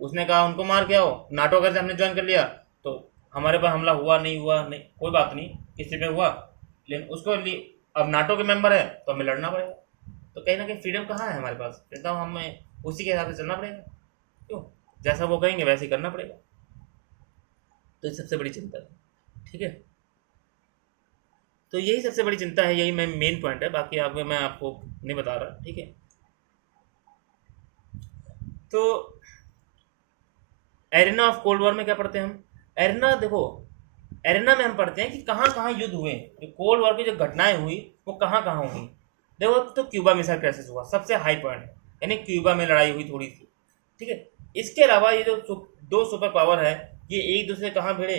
उसने कहा उनको मार के आओ, नाटो अगर हमने ज्वाइन कर लिया तो हमारे पर हमला हुआ नहीं हुआ नहीं, कोई बात नहीं, किसी पे हुआ, लेकिन उसको अब नाटो के मेंबर है तो हमें लड़ना पड़ेगा। तो कहीं ना कहीं फ्रीडम कहाँ है हमारे पास? फिर तो हमें उसी के हिसाब से चलना पड़ेगा, क्यों? जैसा वो कहेंगे वैसे ही करना पड़ेगा। तो ये सबसे बड़ी चिंता है। ठीक है, तो यही सबसे बड़ी चिंता है, यही मेन पॉइंट है, बाकी आगे मैं आपको नहीं बता रहा। ठीक है, तो एरिना ऑफ कोल्ड वॉर में क्या पढ़ते हैं हम? एरिना, देखो एरिना में हम पढ़ते हैं कि कहाँ कहाँ युद्ध हुए, जो कोल्ड वॉर की जो घटनाएं हुई वो कहाँ कहाँ हुई। देखो तो क्यूबा मिसाइल क्राइसिस हुआ, सबसे हाई पॉइंट है, यानी क्यूबा में लड़ाई हुई थोड़ी सी, ठीक है। इसके अलावा ये जो दो सुपर पावर है, ये एक दूसरे कहाँ भिड़े?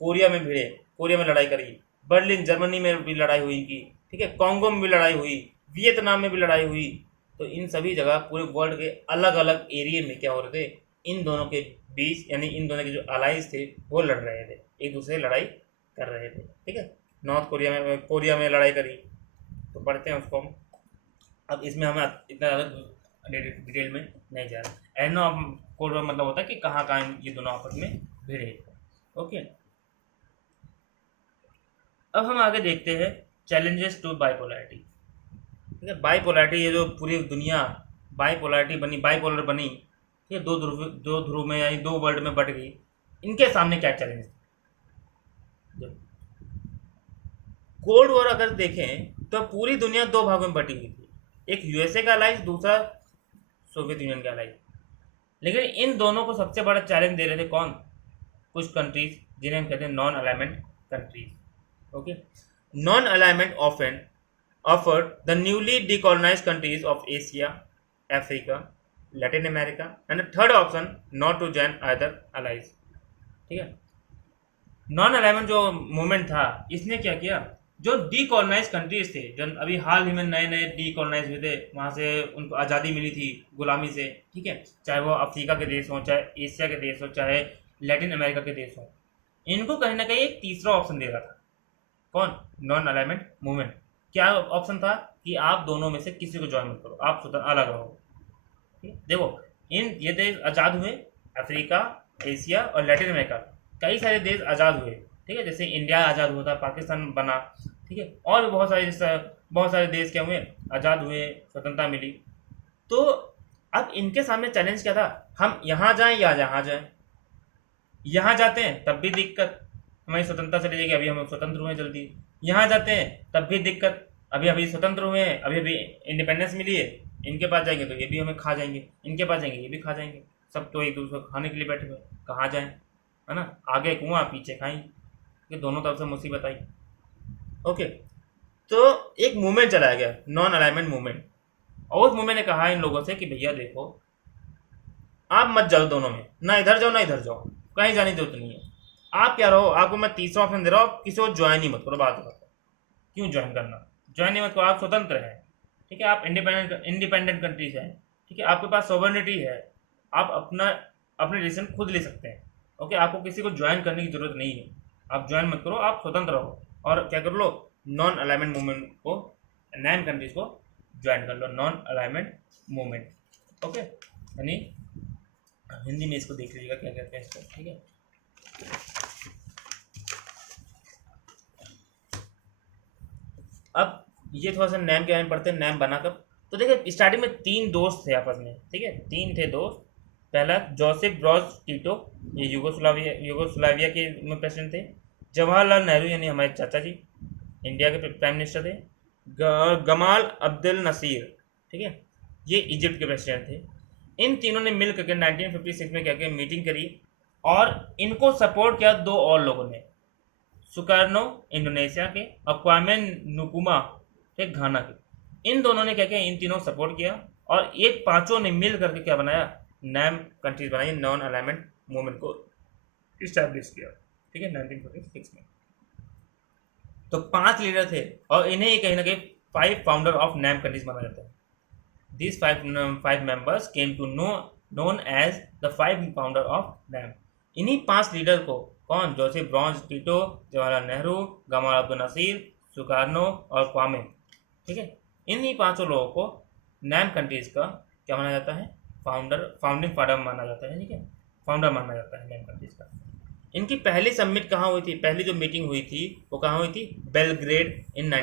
कोरिया में भिड़े, कोरिया में लड़ाई करी, बर्लिन जर्मनी में भी लड़ाई हुई इनकी, ठीक है, कॉन्गो में भी लड़ाई हुई, वियतनाम में भी लड़ाई हुई। तो इन सभी जगह पूरे वर्ल्ड के अलग अलग एरिया में क्या हो रहे थे, इन दोनों के बीच, यानी इन दोनों के जो अलाइज थे वो लड़ रहे थे, एक दूसरे से लड़ाई कर रहे थे, ठीक है। नॉर्थ कोरिया में लड़ाई करी, तो पढ़ते हैं उसको हम। अब इसमें हमें इतना ज़्यादा डिटेल में नहीं जा रहा। एनो कोड मतलब होता है कि कहाँ कहाँ ये दोनों आपस में भिड़े। ओके, अब हम आगे देखते हैं चैलेंजेस टू बाइपोलैरिटी। ठीक है, बाइपोलैरिटी, ये जो पूरी दुनिया बाइपोलैरिटी बनी, बाइपोलर बनी, ठीक है, दो ध्रुव में यानी दो वर्ल्ड में बट गई, इनके सामने क्या चैलेंज है? कोल्ड वॉर अगर देखें तो पूरी दुनिया दो भागों में बटी हुई थी, एक यूएसए का अलाइज, दूसरा सोवियत यूनियन का अलाइज। लेकिन इन दोनों को सबसे बड़ा चैलेंज दे रहे थे कौन? कुछ कंट्रीज जिन्हें हम कहते हैं non alignment countries. Okay, non alignment often offered the newly decolonised countries of Asia, Africa, Latin America and third option not to join other allies. ठीक है, नॉन अलाइनमेंट जो मूवमेंट था, इसने क्या किया, जो डीकॉलोनाइज कंट्रीज थे, जो अभी हाल ही में नए नए डीकॉलोनाइज हुए थे, वहाँ से उनको आज़ादी मिली थी गुलामी से, ठीक है, चाहे वो अफ्रीका के देश हों, चाहे एशिया के देश हो, चाहे लैटिन अमेरिका के देश हों, इनको कहीं ना कहीं एक तीसरा ऑप्शन दे रहा था। कौन? Non alignment movement. क्या ऑप्शन था? कि आप दोनों में से किसी को ज्वाइन मत करो, आप स्वतंत्र अलग रहो। देखो, ये देश आज़ाद हुए, अफ्रीका, एशिया और लैटिन अमेरिका, कई सारे देश आज़ाद हुए, ठीक है, जैसे इंडिया आज़ाद हुआ था, पाकिस्तान बना, ठीक है, और भी बहुत सारे देश क्या हुए, आज़ाद हुए, स्वतंत्रता मिली। तो अब इनके सामने चैलेंज क्या था, हम यहाँ जाएं या यहाँ जाएं। यहाँ जाते हैं तब भी दिक्कत, हमारी स्वतंत्रता चली जाएगी, अभी हम स्वतंत्र हुए जल्दी। यहाँ जाते हैं तब भी दिक्कत, अभी स्वतंत्र हुए हैं, अभी इंडिपेंडेंस मिली है, इनके पास जाएंगे तो ये भी हमें खा जाएंगे, इनके पास जाएंगे ये भी खा जाएंगे, सब तो एक दूसरे को खाने के लिए बैठे हुए, कहाँ जाएं, है ना, आगे कुआं पीछे खाई, ये दोनों तरफ से मुसीबत आई। ओके, तो एक मूवमेंट चलाया गया, नॉन अलाइनमेंट मूवमेंट, और उस मूवमेंट ने कहा इन लोगों से कि भैया देखो, आप मत जाओ दोनों में, ना इधर जाओ ना इधर जाओ, कहीं जाने की जरूरत नहीं है, आप क्या रहो, आपको मैं तीसरा ऑप्शन दे रहा हूँ, किसी को ज्वाइन ही मत करो। बात बताओ, क्यों ज्वाइन करना? ज्वाइन ही मत करो, आप स्वतंत्र हैं, ठीक है, आप इंडिपेंडेंट कंट्रीज हैं, ठीक है, आपके पास सॉवरेनिटी है, आप अपने डिसीजन खुद ले सकते हैं। ओके, आपको किसी को ज्वाइन करने की जरूरत नहीं है, आप ज्वाइन मत करो, आप स्वतंत्र रहो, और क्या कर लो, नॉन अलाइनमेंट मूवमेंट को, 9 कंट्रीज को ज्वाइन कर लो, नॉन अलाइनमेंट मूवमेंट। ओके, यानी हिंदी में इसको देख लीजिएगा क्या कहते हैं इसको, ठीक है। अब ये थोड़ा सा नेम के बारे में पढ़ते हैं, नेम बना कर। तो देखिए, स्टार्टिंग में 3 दोस्त थे आपस में, ठीक है, 3 थे दोस्त। पहला जोसेफ ब्रॉज टीटो, ये यूगोस्लाविया के प्रेसिडेंट थे। जवाहरलाल नेहरू, यानी हमारे चाचा जी, इंडिया के प्राइम मिनिस्टर थे। गमाल अब्दुल नसीर, ठीक है, ये इजिप्ट के प्रेसिडेंट थे। इन तीनों ने मिल करके 1956 में क्या किया, मीटिंग करी, और इनको सपोर्ट किया 2 और लोगों ने, सुकार्नो इंडोनेशिया के और क्वामे नुकुमा थे घाना के। इन दोनों ने क्या किया, इन तीनों सपोर्ट किया, और एक पांचों ने मिल करके क्या बनाया, नैम कंट्रीज बनाई, नॉन अलाइनमेंट मूवमेंट को इस्टेब्लिश किया, ठीक है, 1946 में। तो 5 लीडर थे, और इन्हें कहीं ना कहीं 5 फाउंडर ऑफ नैम कंट्रीज माना जाता है। These five members came to know known as the 5 founder of NAM। इन्हीं 5 लीडर को कौन, Joseph Broz Tito, Jawaharlal Nehru, Gamal Abdul Nasser, Sukarno और क्वामे, ठीक है, इन्हीं 5 लोगों को नैम कंट्रीज का क्या माना जाता है, फाउंडिंग फादर माना जाता है, ठीक है, फाउंडर माना जाता है नैम कंट्रीज का। इनकी पहली समिट कहाँ हुई थी, पहली जो मीटिंग हुई थी वो कहाँ हुई थी, बेलग्रेड इन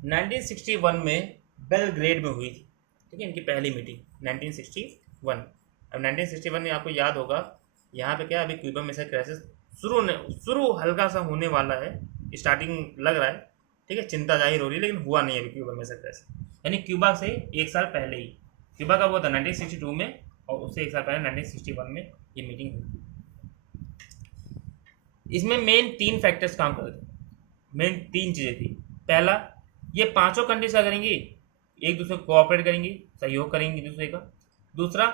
1961 में बेलग्रेड में हुई थी, ठीक है, इनकी पहली मीटिंग 1961। अब 1961 में आपको याद होगा, यहाँ पे क्या, अभी क्यूबा मिसाइल क्राइसिस शुरू हल्का सा होने वाला है, स्टार्टिंग लग रहा है, ठीक है, चिंता जाहिर हो रही है, लेकिन हुआ नहीं अभी क्यूबा मिसाइल क्राइसिस, यानी क्यूबा से 1 साल पहले ही। क्यूबा का वो था 1962 में, और उससे एक साल पहले 1961 में ये मीटिंग हुई थी। इसमें मेन 3 फैक्टर्स काम कर रहे थे, मेन 3 चीज़ें थी। पहला, ये पांचों कंट्रीज क्या करेंगी, एक दूसरे को कोऑपरेट करेंगी, सहयोग करेंगी एक दूसरे का। दूसरा,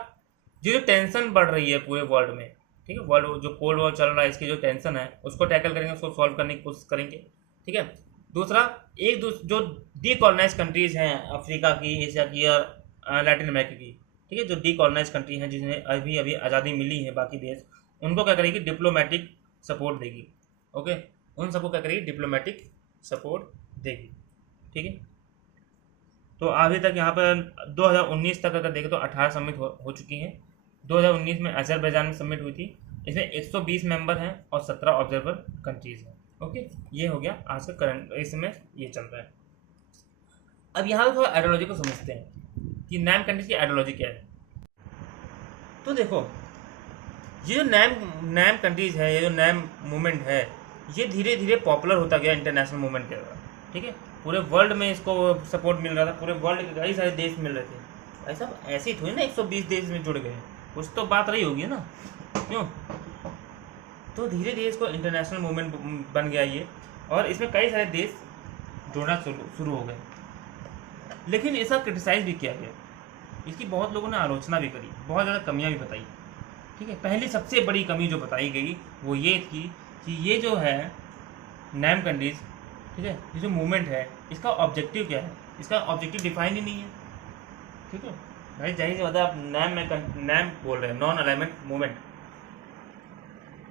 जो टेंशन बढ़ रही है पूरे वर्ल्ड में, ठीक है, वर्ल्ड जो कोल्ड वॉर चल रहा है इसकी जो टेंशन है उसको टैकल करेंगे, उसको सॉल्व करने की कोशिश करेंगे, ठीक है। दूसरा, जो डीकॉलोनाइज कंट्रीज हैं अफ्रीका की, एशिया की और लैटिन अमेरिका की, ठीक है, जो डीकॉलोनाइज कंट्री हैं जिन्हें अभी अभी आज़ादी मिली है बाकी देश, उनको क्या करेगी, डिप्लोमेटिक सपोर्ट देगी। ओके, उन सबको क्या करेगी, डिप्लोमेटिक सपोर्ट देगी, ठीक है। तो अभी तक यहाँ पर 2019 तक अगर देखें तो 18 समिट हो चुकी हैं। 2019 में अजरबैजान में समिट हुई थी, इसमें 120 मेंबर हैं और 17 ऑब्जर्वर कंट्रीज हैं। ओके, ये हो गया आज का करंट, इस समय ये चल रहा है। अब यहाँ पर थोड़ा आइडियोलॉजी को समझते हैं कि नैम कंट्रीज की आइडियोलॉजी क्या है। तो देखो, ये जो नैम कंट्रीज है, ये जो नैम मूवमेंट है, ये धीरे धीरे पॉपुलर होता गया इंटरनेशनल मूवमेंट के द्वारा, ठीक है। पूरे वर्ल्ड में इसको सपोर्ट मिल रहा था, पूरे वर्ल्ड के कई सारे देश मिल रहे थे। भाई साहब ऐसे ही थोड़ी ना 120 देश में जुड़ गए, कुछ तो बात रही होगी ना, क्यों। तो धीरे धीरे इसको इंटरनेशनल मूवमेंट बन गया ये, और इसमें कई सारे देश जुड़ना शुरू हो गए। लेकिन इसका क्रिटिसाइज भी किया गया, इसकी बहुत लोगों ने आलोचना भी करी, बहुत ज़्यादा कमियाँ भी बताई, ठीक है। पहली सबसे बड़ी कमी जो बताई गई वो ये थी कि ये जो है नैम कंट्रीज, ठीक है, ये जो मूवमेंट है इसका ऑब्जेक्टिव क्या है, इसका ऑब्जेक्टिव डिफाइन ही नहीं है, ठीक है। भाई जाहिर सी बात है, आप नैम बोल रहे हैं, नॉन अलाइनमेंट मूवमेंट।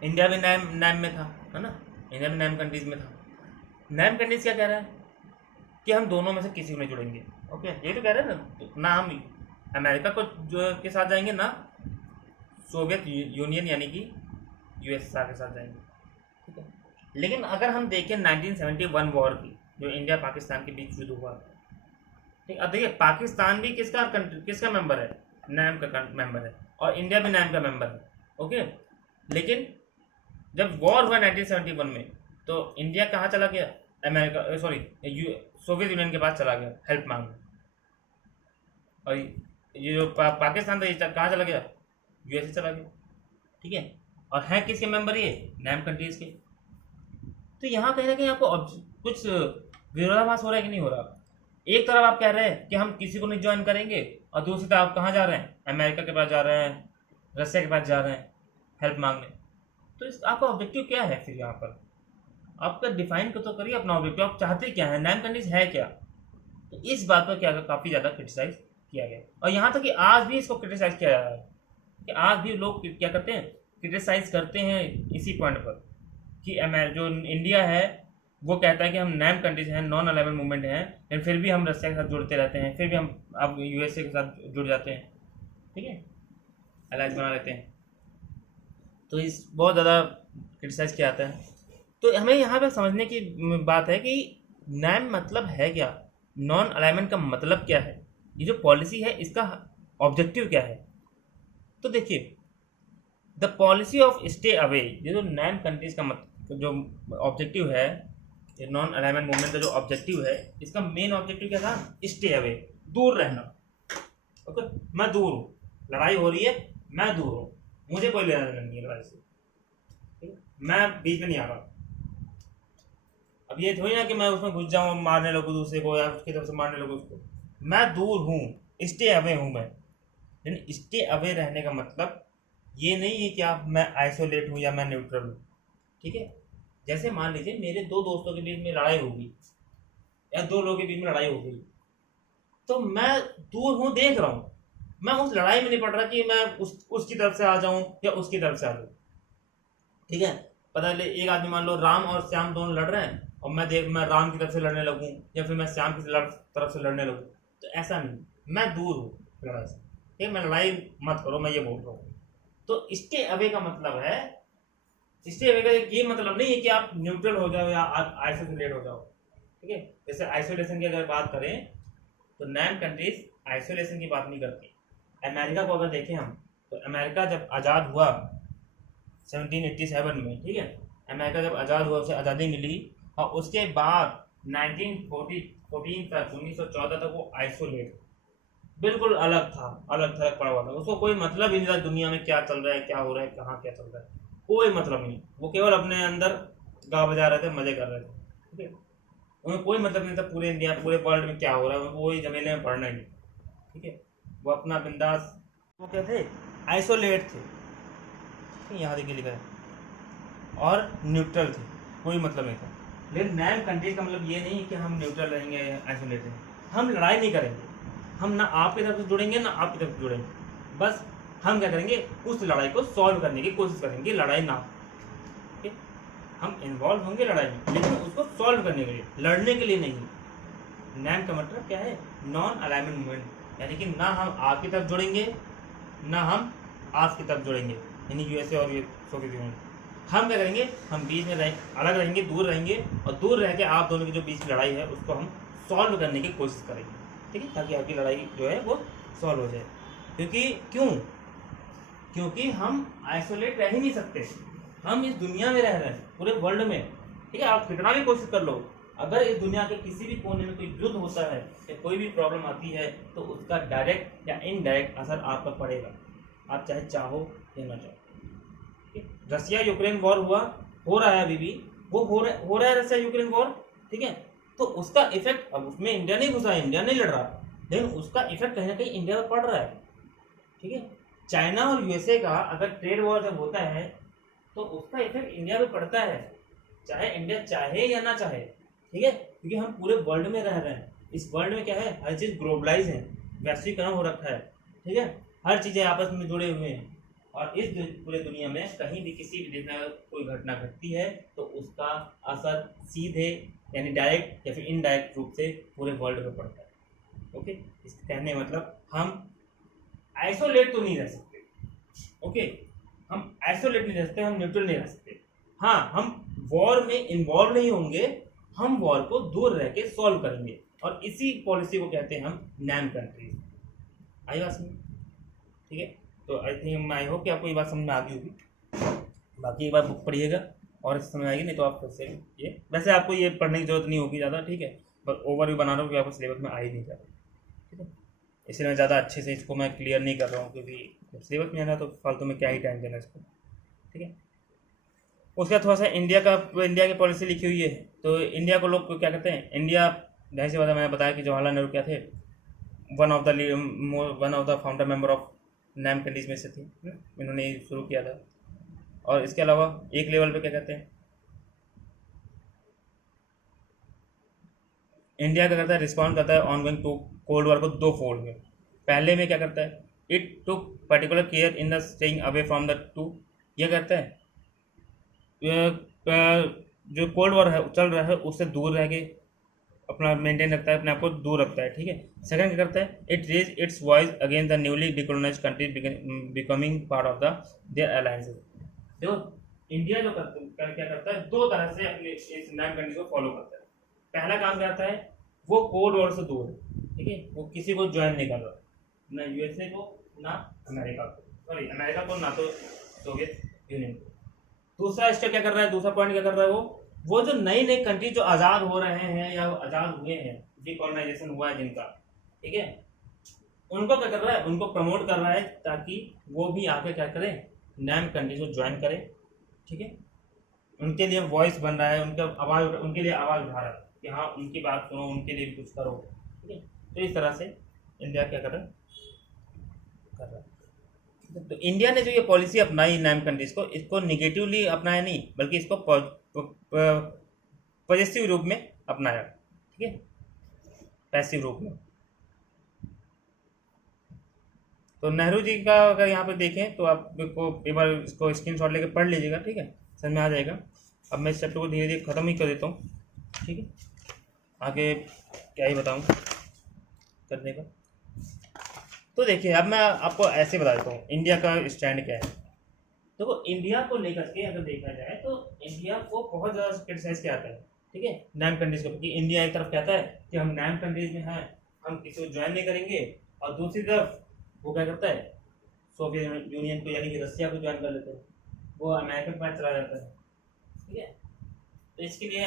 इंडिया भी नैम में था, है ना, इंडिया भी नैम कंट्रीज में था। नैम कंट्रीज क्या कह रहा है कि हम दोनों में से किसी को नहीं जुड़ेंगे। ओके, ये तो कह रहे हैं ना हम अमेरिका को जो के साथ जाएंगे, ना सोवियत यूनियन यानी कि यूएसएसआर के साथ जाएंगे, ठीक है। लेकिन अगर हम देखें 1971 वॉर की, जो इंडिया पाकिस्तान के बीच युद्ध हुआ, ठीक। अब देखिए, पाकिस्तान भी किसका मेंबर है, नैम का मेंबर है, और इंडिया भी नैम का मेंबर है। ओके, लेकिन जब वॉर हुआ 1971 में, तो इंडिया कहाँ चला गया, अमेरिका सोवियत यूनियन के पास चला गया हेल्प मांगने, और ये जो पाकिस्तान था ये कहाँ चला गया, यूएसए चला गया, ठीक है। और हैं किसके मेंबर, ये नैम कंट्रीज के। तो यहाँ कहीं ना कहीं आपको कुछ विरोधाभास हो रहा है कि नहीं हो रहा। एक तरफ आप कह रहे हैं कि हम किसी को नहीं ज्वाइन करेंगे, और दूसरी तरफ आप कहाँ जा रहे हैं, अमेरिका के पास जा रहे हैं, रशिया के पास जा रहे हैं हेल्प मांगने। तो आपका ऑब्जेक्टिव क्या है फिर, यहाँ पर आपका डिफाइन तो करिए अपना ऑब्जेक्टिव, आप चाहते क्या है, नैम कंट्रीज है क्या। तो इस बात पर क्या काफ़ी ज़्यादा क्रिटिसाइज किया गया, और यहाँ तक कि आज भी इसको क्रिटिसाइज किया जा रहा है कि आज भी लोग क्या करते हैं, क्रिटिसाइज करते हैं इसी पॉइंट पर कि जो इंडिया है वो कहता है कि हम नैम कंट्रीज हैं, नॉन अलाइनमेंट मूवमेंट हैं, लेकिन फिर भी हम रशिया के साथ जुड़ते रहते हैं, फिर भी हम अब यूएसए के साथ जुड़ जाते हैं, ठीक है, अलायंस बना लेते हैं। तो इस बहुत ज़्यादा क्रिटिसाइज किया जाता है। तो हमें यहाँ पर समझने की बात है कि नैम मतलब है क्या, नॉन अलाइनमेंट का मतलब क्या है, ये जो पॉलिसी है इसका ऑब्जेक्टिव क्या है। तो देखिए, the policy of stay away, ये जो नैम कंट्रीज का जो ऑब्जेक्टिव है, ये नॉन अलाइनमेंट मूवमेंट का जो ऑब्जेक्टिव है, इसका मेन ऑब्जेक्टिव क्या था, स्टे अवे, दूर रहना। ओके, मैं दूर हूँ, लड़ाई हो रही है, मैं दूर हूँ, मुझे कोई लेना देना नहीं है लड़ाई से, ठीक है, मैं बीच में नहीं आ रहा। अब ये थोड़ी ना कि मैं उसमें घुस जाऊँ, मारने लगूँ दूसरे को, या उसकी तरफ से मारने लगूँ उसको। मैं दूर हूँ, स्टे अवे हूँ मैं। लेकिन स्टे अवे रहने का मतलब ये नहीं है कि आप मैं आइसोलेट हूँ या मैं न्यूट्रल हूँ, ठीक है। जैसे मान लीजिए मेरे 2 दोस्तों के बीच में लड़ाई होगी, या 2 लोगों के बीच में लड़ाई हो गई, तो मैं दूर हूँ, देख रहा हूँ, मैं उस लड़ाई में नहीं पड़ रहा कि मैं उसकी तरफ से आ जाऊँ या उसकी तरफ से आ जाऊँ, ठीक है। पता चले एक आदमी, मान लो राम और श्याम दोनों लड़ रहे हैं, और मैं राम की तरफ से लड़ने लगूँ, या फिर मैं श्याम की तरफ से लड़ने लगूँ, तो ऐसा नहीं, मैं दूर हूँ लड़ाई से, ठीक है, मैं लड़ाई मत करो, मैं ये बोल रहा हूँ। तो स्टे अवे का मतलब है, स्टे अवे का ये मतलब नहीं है कि आप न्यूट्रल हो जाओ या आप आइसोलेट हो जाओ, ठीक है। जैसे आइसोलेशन की अगर बात करें तो नैम कंट्रीज आइसोलेशन की बात नहीं करती। अमेरिका को अगर देखें हम, तो अमेरिका जब आज़ाद हुआ 1787 में, ठीक है, अमेरिका जब आज़ाद हुआ, उसे आज़ादी मिली, और उसके बाद 1914 तक 1914 तक वो आइसोलेट, बिल्कुल अलग था, अलग थलग पड़ा हुआ था, उसको कोई मतलब ही नहीं था दुनिया में क्या चल रहा है, क्या हो रहा है, कहाँ क्या चल रहा है, कोई मतलब नहीं। वो केवल अपने अंदर गा बजा रहे थे, मजे कर रहे थे, ठीक है। उन्हें कोई मतलब नहीं था पूरे इंडिया पूरे वर्ल्ड में क्या हो रहा है, उनको वही झमेले में पड़ना ही नहीं, ठीक है। वो अपना बिंदास, वो क्या थे, आइसोलेट थे, यहाँ देखिए लिखा है, और न्यूट्रल थे, कोई मतलब नहीं था। लेकिन नैम कंट्रीज का मतलब ये नहीं कि हम न्यूट्रल रहेंगे, आइसोलेट रहेंगे, हम लड़ाई नहीं करेंगे, हम ना आपकी तरफ से जुड़ेंगे ना आपकी तरफ से जुड़ेंगे, बस हम क्या करेंगे, उस लड़ाई को सॉल्व करने की कोशिश करेंगे, लड़ाई ना, ठीक है। हम इन्वॉल्व होंगे लड़ाई में, लेकिन उसको सॉल्व करने के लिए, लड़ने के लिए नहीं। नैम का मतलब क्या है, नॉन अलाइनमेंट मूवमेंट, यानी कि ना हम आपकी तरफ जुड़ेंगे ना हम आपकी तरफ जुड़ेंगे, यानी यूएसए और सोवियत यूनियन। हम क्या करेंगे, हम बीच में अलग रहेंगे, दूर रहेंगे, और दूर रह के आप दोनों की जो बीच की लड़ाई है उसको हम सॉल्व करने की कोशिश करेंगे, ठीक है, ताकि आपकी लड़ाई जो है वो सॉल्व हो जाए। क्योंकि हम आइसोलेट रह ही नहीं सकते, हम इस दुनिया में रह रहे हैं, पूरे वर्ल्ड में, ठीक है। आप कितना भी कोशिश कर लो, अगर इस दुनिया के किसी भी कोने में कोई युद्ध होता है या कोई भी प्रॉब्लम आती है, तो उसका डायरेक्ट या इनडायरेक्ट असर आप पर पड़ेगा, आप चाहे चाहो या ना चाहो। रसिया यूक्रेन वॉर हो रहा है अभी भी, वो हो रहा है रसिया यूक्रेन वॉर, ठीक है। तो उसका इफेक्ट, अब उसमें इंडिया नहीं घुसा है, इंडिया नहीं लड़ रहा, लेकिन उसका इफेक्ट कहीं ना कहीं इंडिया पर पड़ रहा है, ठीक है। चाइना और यूएसए का अगर ट्रेड वॉर जब होता है तो उसका इफेक्ट इंडिया पे पड़ता है, चाहे इंडिया चाहे या ना चाहे, ठीक है। क्योंकि हम पूरे वर्ल्ड में रह रहे हैं, इस वर्ल्ड में क्या है, हर चीज़ ग्लोबलाइज है, वैश्वीकरण हो रखा है, ठीक है। हर चीज़ें आपस में जुड़े हुए हैं, और इस पूरे दुनिया में कहीं भी किसी भी देश में कोई घटना घटती है तो उसका असर सीधे यानी डायरेक्ट या फिर इनडायरेक्ट रूप से पूरे वर्ल्ड में पड़ता है, ओके। इसके कहने मतलब हम आइसोलेट तो नहीं रह सकते, ओके, हम आइसोलेट नहीं रह सकते, हम न्यूट्रल नहीं रह सकते। हाँ, हम वॉर में इन्वॉल्व नहीं होंगे, हम वॉर को दूर रह के सॉल्व करेंगे, और इसी पॉलिसी को कहते हैं हम नैम कंट्रीज। आई बात समझ, ठीक है। तो आई होप कि आपको ये बात समझ में आ गई होगी। बाकी एक बार बुक पढ़िएगा और समझ आएगी, नहीं तो आप फिर से ये, वैसे आपको ये पढ़ने की जरूरत नहीं होगी ज़्यादा, ठीक है, बस ओवरव्यू बना रहा हूँ कि आपको सिलेबस में आ ही नहीं जा रहा, ठीक है। इसलिए मैं ज़्यादा अच्छे से इसको मैं क्लियर नहीं कर रहा हूँ, क्योंकि सिलेबस में आना तो फालतू में क्या ही टाइम देना इसको, ठीक है। उसका थोड़ा सा इंडिया की पॉलिसी लिखी हुई है, तो इंडिया को लोग क्या कहते हैं, इंडिया ढाई से ज़्यादा, मैंने बताया कि जवाहरलाल नेहरू क्या थे, one of the founder member of NAM countries में से थी, इन्होंने शुरू किया था। और इसके अलावा एक लेवल पे क्या कहते हैं, इंडिया क्या करता है, रिस्पॉन्ड करता है ongoing to cold war को दो फोल्ड में। पहले में क्या करता है, it took particular care in the staying away from the two, यह करता है जो कोल्ड वॉर है चल रहा है उससे दूर रह के अपना मेंटेन रखता है, अपने आप को दूर रखता है, ठीक है। सेकंड क्या करता है, it raise its voice against the newly decolonise country becoming part of the their alliances. देखो, इंडिया जो क्या करता है, दो तरह से अपने इस नैम कंट्री को फॉलो करता है। पहला काम करता है, वो कोल्ड वॉर से दूर है, ठीक है, वो किसी को ज्वाइन नहीं कर रहा, ना यूएसए को ना अमेरिका को, सॉरी अमेरिका को ना तो सोवियत यूनियन को। दूसरा स्टेप क्या कर रहा है, दूसरा पॉइंट क्या कर रहा है, वो जो नई नई कंट्री जो आज़ाद हो रहे हैं या आज़ाद हुए हैं, डिकोलोनाइजेशन हुआ है जिनका, ठीक है, उनको क्या कर रहा है, उनको प्रमोट कर रहा है ताकि वो भी आके क्या करें, नैम कंट्री को ज्वाइन करें, ठीक है। उनके लिए वॉइस बन रहा है, उनके लिए आवाज़ उठा रहा है कि हाँ उनकी बात सुनो, उनके लिए भी कुछ करो, ठीक है। तो इस तरह से इंडिया क्या कर रहा है। तो इंडिया ने जो ये पॉलिसी अपनाई नैम कंट्रीज को, इसको निगेटिवली अपनाया नहीं, बल्कि इसको पॉजिटिव रूप में अपनाया, ठीक है, पैसिव रूप में। तो नेहरू जी का अगर यहाँ पे देखें तो आपको एक बार इसको स्क्रीनशॉट लेके पढ़ लीजिएगा, ठीक है, समझ में आ जाएगा। अब मैं इस चैप्टर को धीरे धीरे ख़त्म ही कर देता हूँ, ठीक है, आगे क्या ही बताऊँ करने का। तो देखिए, अब मैं आपको ऐसे बता देता हूँ इंडिया का स्टैंड क्या है। देखो, इंडिया को लेकर के अगर देखा जाए तो इंडिया को बहुत ज़्यादा क्रिटिसाइज किया जाता है, ठीक है, नैम कंट्रीज को, क्योंकि इंडिया एक तरफ कहता है कि हम नैम कंट्रीज में हैं, हम किसी को ज्वाइन नहीं करेंगे, और दूसरी तरफ वो क्या करता है, सोवियत यूनियन को यानी कि रसिया को ज्वाइन कर लेते हैं, वो अमेरिका के पास चला जाता है, ठीक है। तो इसके लिए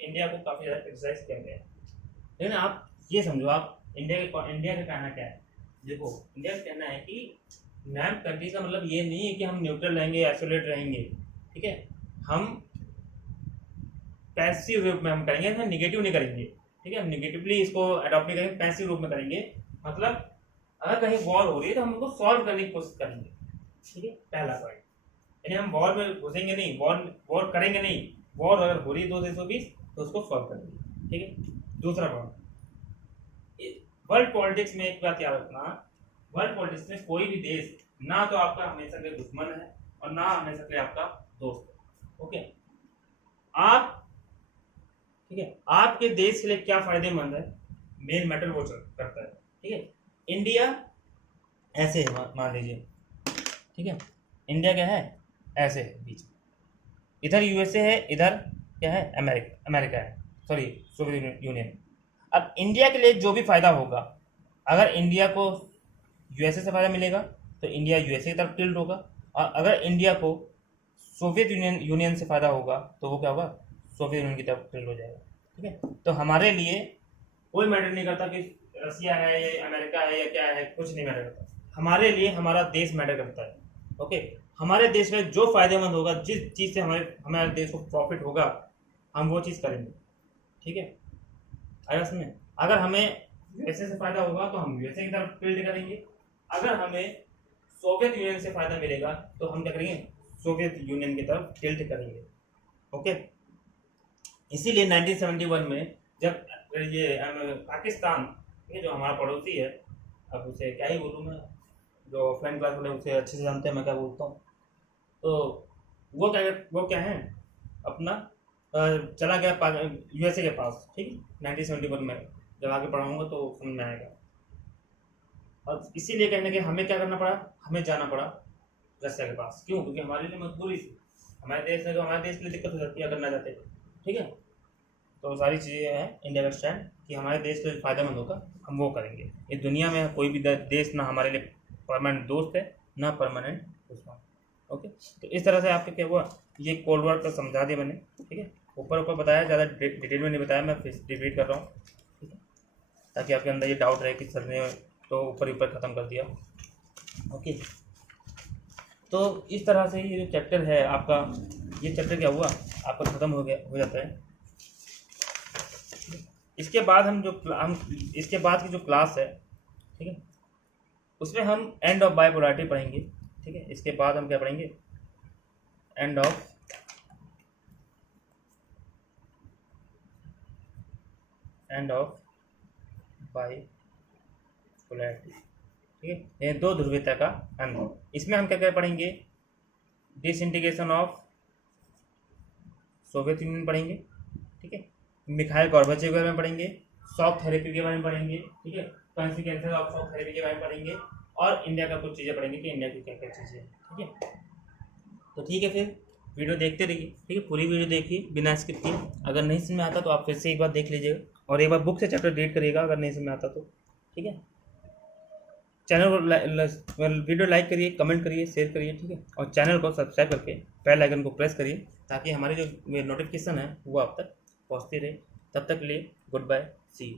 इंडिया को काफ़ी ज़्यादा क्रिटिसाइज किया गया है। लेकिन आप ये समझो, आप इंडिया का कहना क्या है, देखो इंडिया का कहना है कि नैम कंट्रीज का मतलब ये नहीं है कि हम न्यूट्रल रहेंगे, आइसोलेट रहेंगे, ठीक है। हम पैसिव रूप में हम करेंगे, हम निगेटिव नहीं करेंगे, ठीक है। हम निगेटिवली इसको अडॉप्ट नहीं करेंगे, पैसिव रूप में करेंगे। मतलब अगर कहीं वॉर हो रही है तो हम उसको सॉल्व करने की कोशिश करेंगे, ठीक है, पहला पॉइंट। यानी हम वॉर में घुसेंगे नहीं, वॉर करेंगे नहीं, वॉर अगर हो रही है दो देशों के बीच तो उसको सॉल्व करेंगे, ठीक है। दूसरा पॉइंट, वर्ल्ड पॉलिटिक्स में एक बात याद रखना, वर्ल्ड पॉलिटिक्स में कोई भी देश ना तो आपका हमेशा के दुश्मन है और ना हमेशा के आपका दोस्त है, ओके। आप, ठीक है, आपके देश के लिए क्या फायदेमंद है मेन मैटर वो करता है, ठीक है। इंडिया ऐसे है, मान लीजिए, ठीक है, इंडिया क्या है, ऐसे है बीच में, इधर यूएसए है, इधर क्या है, अमेरिका है, सॉरी सोवियत यूनियन। अब इंडिया के लिए जो भी फायदा होगा, अगर इंडिया को यूएसए से फायदा मिलेगा तो इंडिया यूएसए की तरफ टिल्ट होगा, और अगर इंडिया को सोवियत यूनियन से फायदा होगा तो वो क्या होगा, सोवियत यूनियन की तरफ टिल्ट हो जाएगा, ठीक है। तो हमारे लिए कोई मैटर नहीं करता कि रसिया है या अमेरिका है या क्या है, कुछ नहीं मैटर करता। हमारे लिए हमारा देश मैटर करता है, ओके। हमारे देश में जो फायदेमंद होगा, जिस चीज़ से हमारे देश को प्रॉफिट होगा, हम वो चीज़ करेंगे, ठीक है। अगर समझे, अगर हमें यूएसए से फायदा होगा तो हम यूएसए की तरफ टिल्ट करेंगे, अगर हमें सोवियत यूनियन से फायदा मिलेगा तो हम क्या करेंगे, सोवियत यूनियन की तरफ टिल्ट करेंगे, ओके। इसीलिए 1971 में जब ये पाकिस्तान, ये जो हमारा पड़ोसी है, अब उसे क्या ही बोलूँ मैं, जो ऑफलाइन क्लास वाले उसे अच्छे से जानते हैं मैं क्या बोलता हूँ, तो वो क्या है अपना चला गया यूएसए के पास, ठीक है, 1971 में। जब आगे पढ़ाऊँगा तो समझ में आएगा। और इसीलिए कहने के हमें क्या करना पड़ा, हमें जाना पड़ा रसिया के पास। क्यों? क्योंकि हमारे लिए मजबूरी थी, हमारे देश में, तो हमारे देश के लिए दिक्कत हो जाती है अगर ना जाते, ठीक है। तो सारी चीज़ें हैं इंडिया का स्टैंड कि हमारे देश को फायदेमंद होगा हम वो करेंगे। ये दुनिया में कोई भी देश ना हमारे लिए परमानेंट दोस्त है ना परमानेंट दुश्मन, ओके। तो इस तरह से आपके क्या हुआ, ये कोल्ड वॉर का समझा दिया मैंने, ठीक है। ऊपर बताया, ज़्यादा डिटेल में नहीं बताया, मैं फिर रिपीट कर रहा हूँ, ठीक है, ताकि आपके अंदर ये डाउट रहे कि सर ने तो ऊपर ख़त्म कर दिया, ओके। तो इस तरह से ये जो चैप्टर है आपका, ये चैप्टर क्या हुआ आपका ख़त्म हो जाता है। इसके बाद हम इसके बाद की जो क्लास है, ठीक है, उसमें हम एंड ऑफ बाइपोलैरिटी पढ़ेंगे, ठीक है। इसके बाद हम क्या पढ़ेंगे, एंड ऑफ बाइपोलैरिटी, ठीक है, ये दो ध्रुवीयता का अंत। इसमें हम क्या क्या पढ़ेंगे, डिसइंटीग्रेशन ऑफ सोवियत यूनियन पढ़ेंगे, ठीक है, मिखाइल गॉर्बाचेव के बारे में पढ़ेंगे, शॉक थेरेपी के बारे में पढ़ेंगे, ठीक है, कॉन्सिक्वेंसेस ऑफ शॉक थेरेपी के बारे में पढ़ेंगे, और इंडिया का कुछ चीज़ें पढ़ेंगे कि इंडिया की क्या क्या चीज़ें हैं, ठीक है। तो ठीक है, फिर वीडियो देखते रहिए, ठीक है, पूरी वीडियो देखिए बिना स्किप किए। अगर नहीं समझ में आता तो आप फिर से एक बार देख लीजिएगा, और एक बार बुक से चैप्टर रीड करिएगा अगर नहीं समझ में आता तो, ठीक है। चैनल वीडियो लाइक करिए, कमेंट करिए, शेयर करिए, ठीक है, और चैनल को सब्सक्राइब करके बेल आइकन को प्रेस करिए, ताकि हमारी जो नोटिफिकेशन है वो आप तक पहुँचती रहे। तब तक के लिए गुड बाय, सी यू।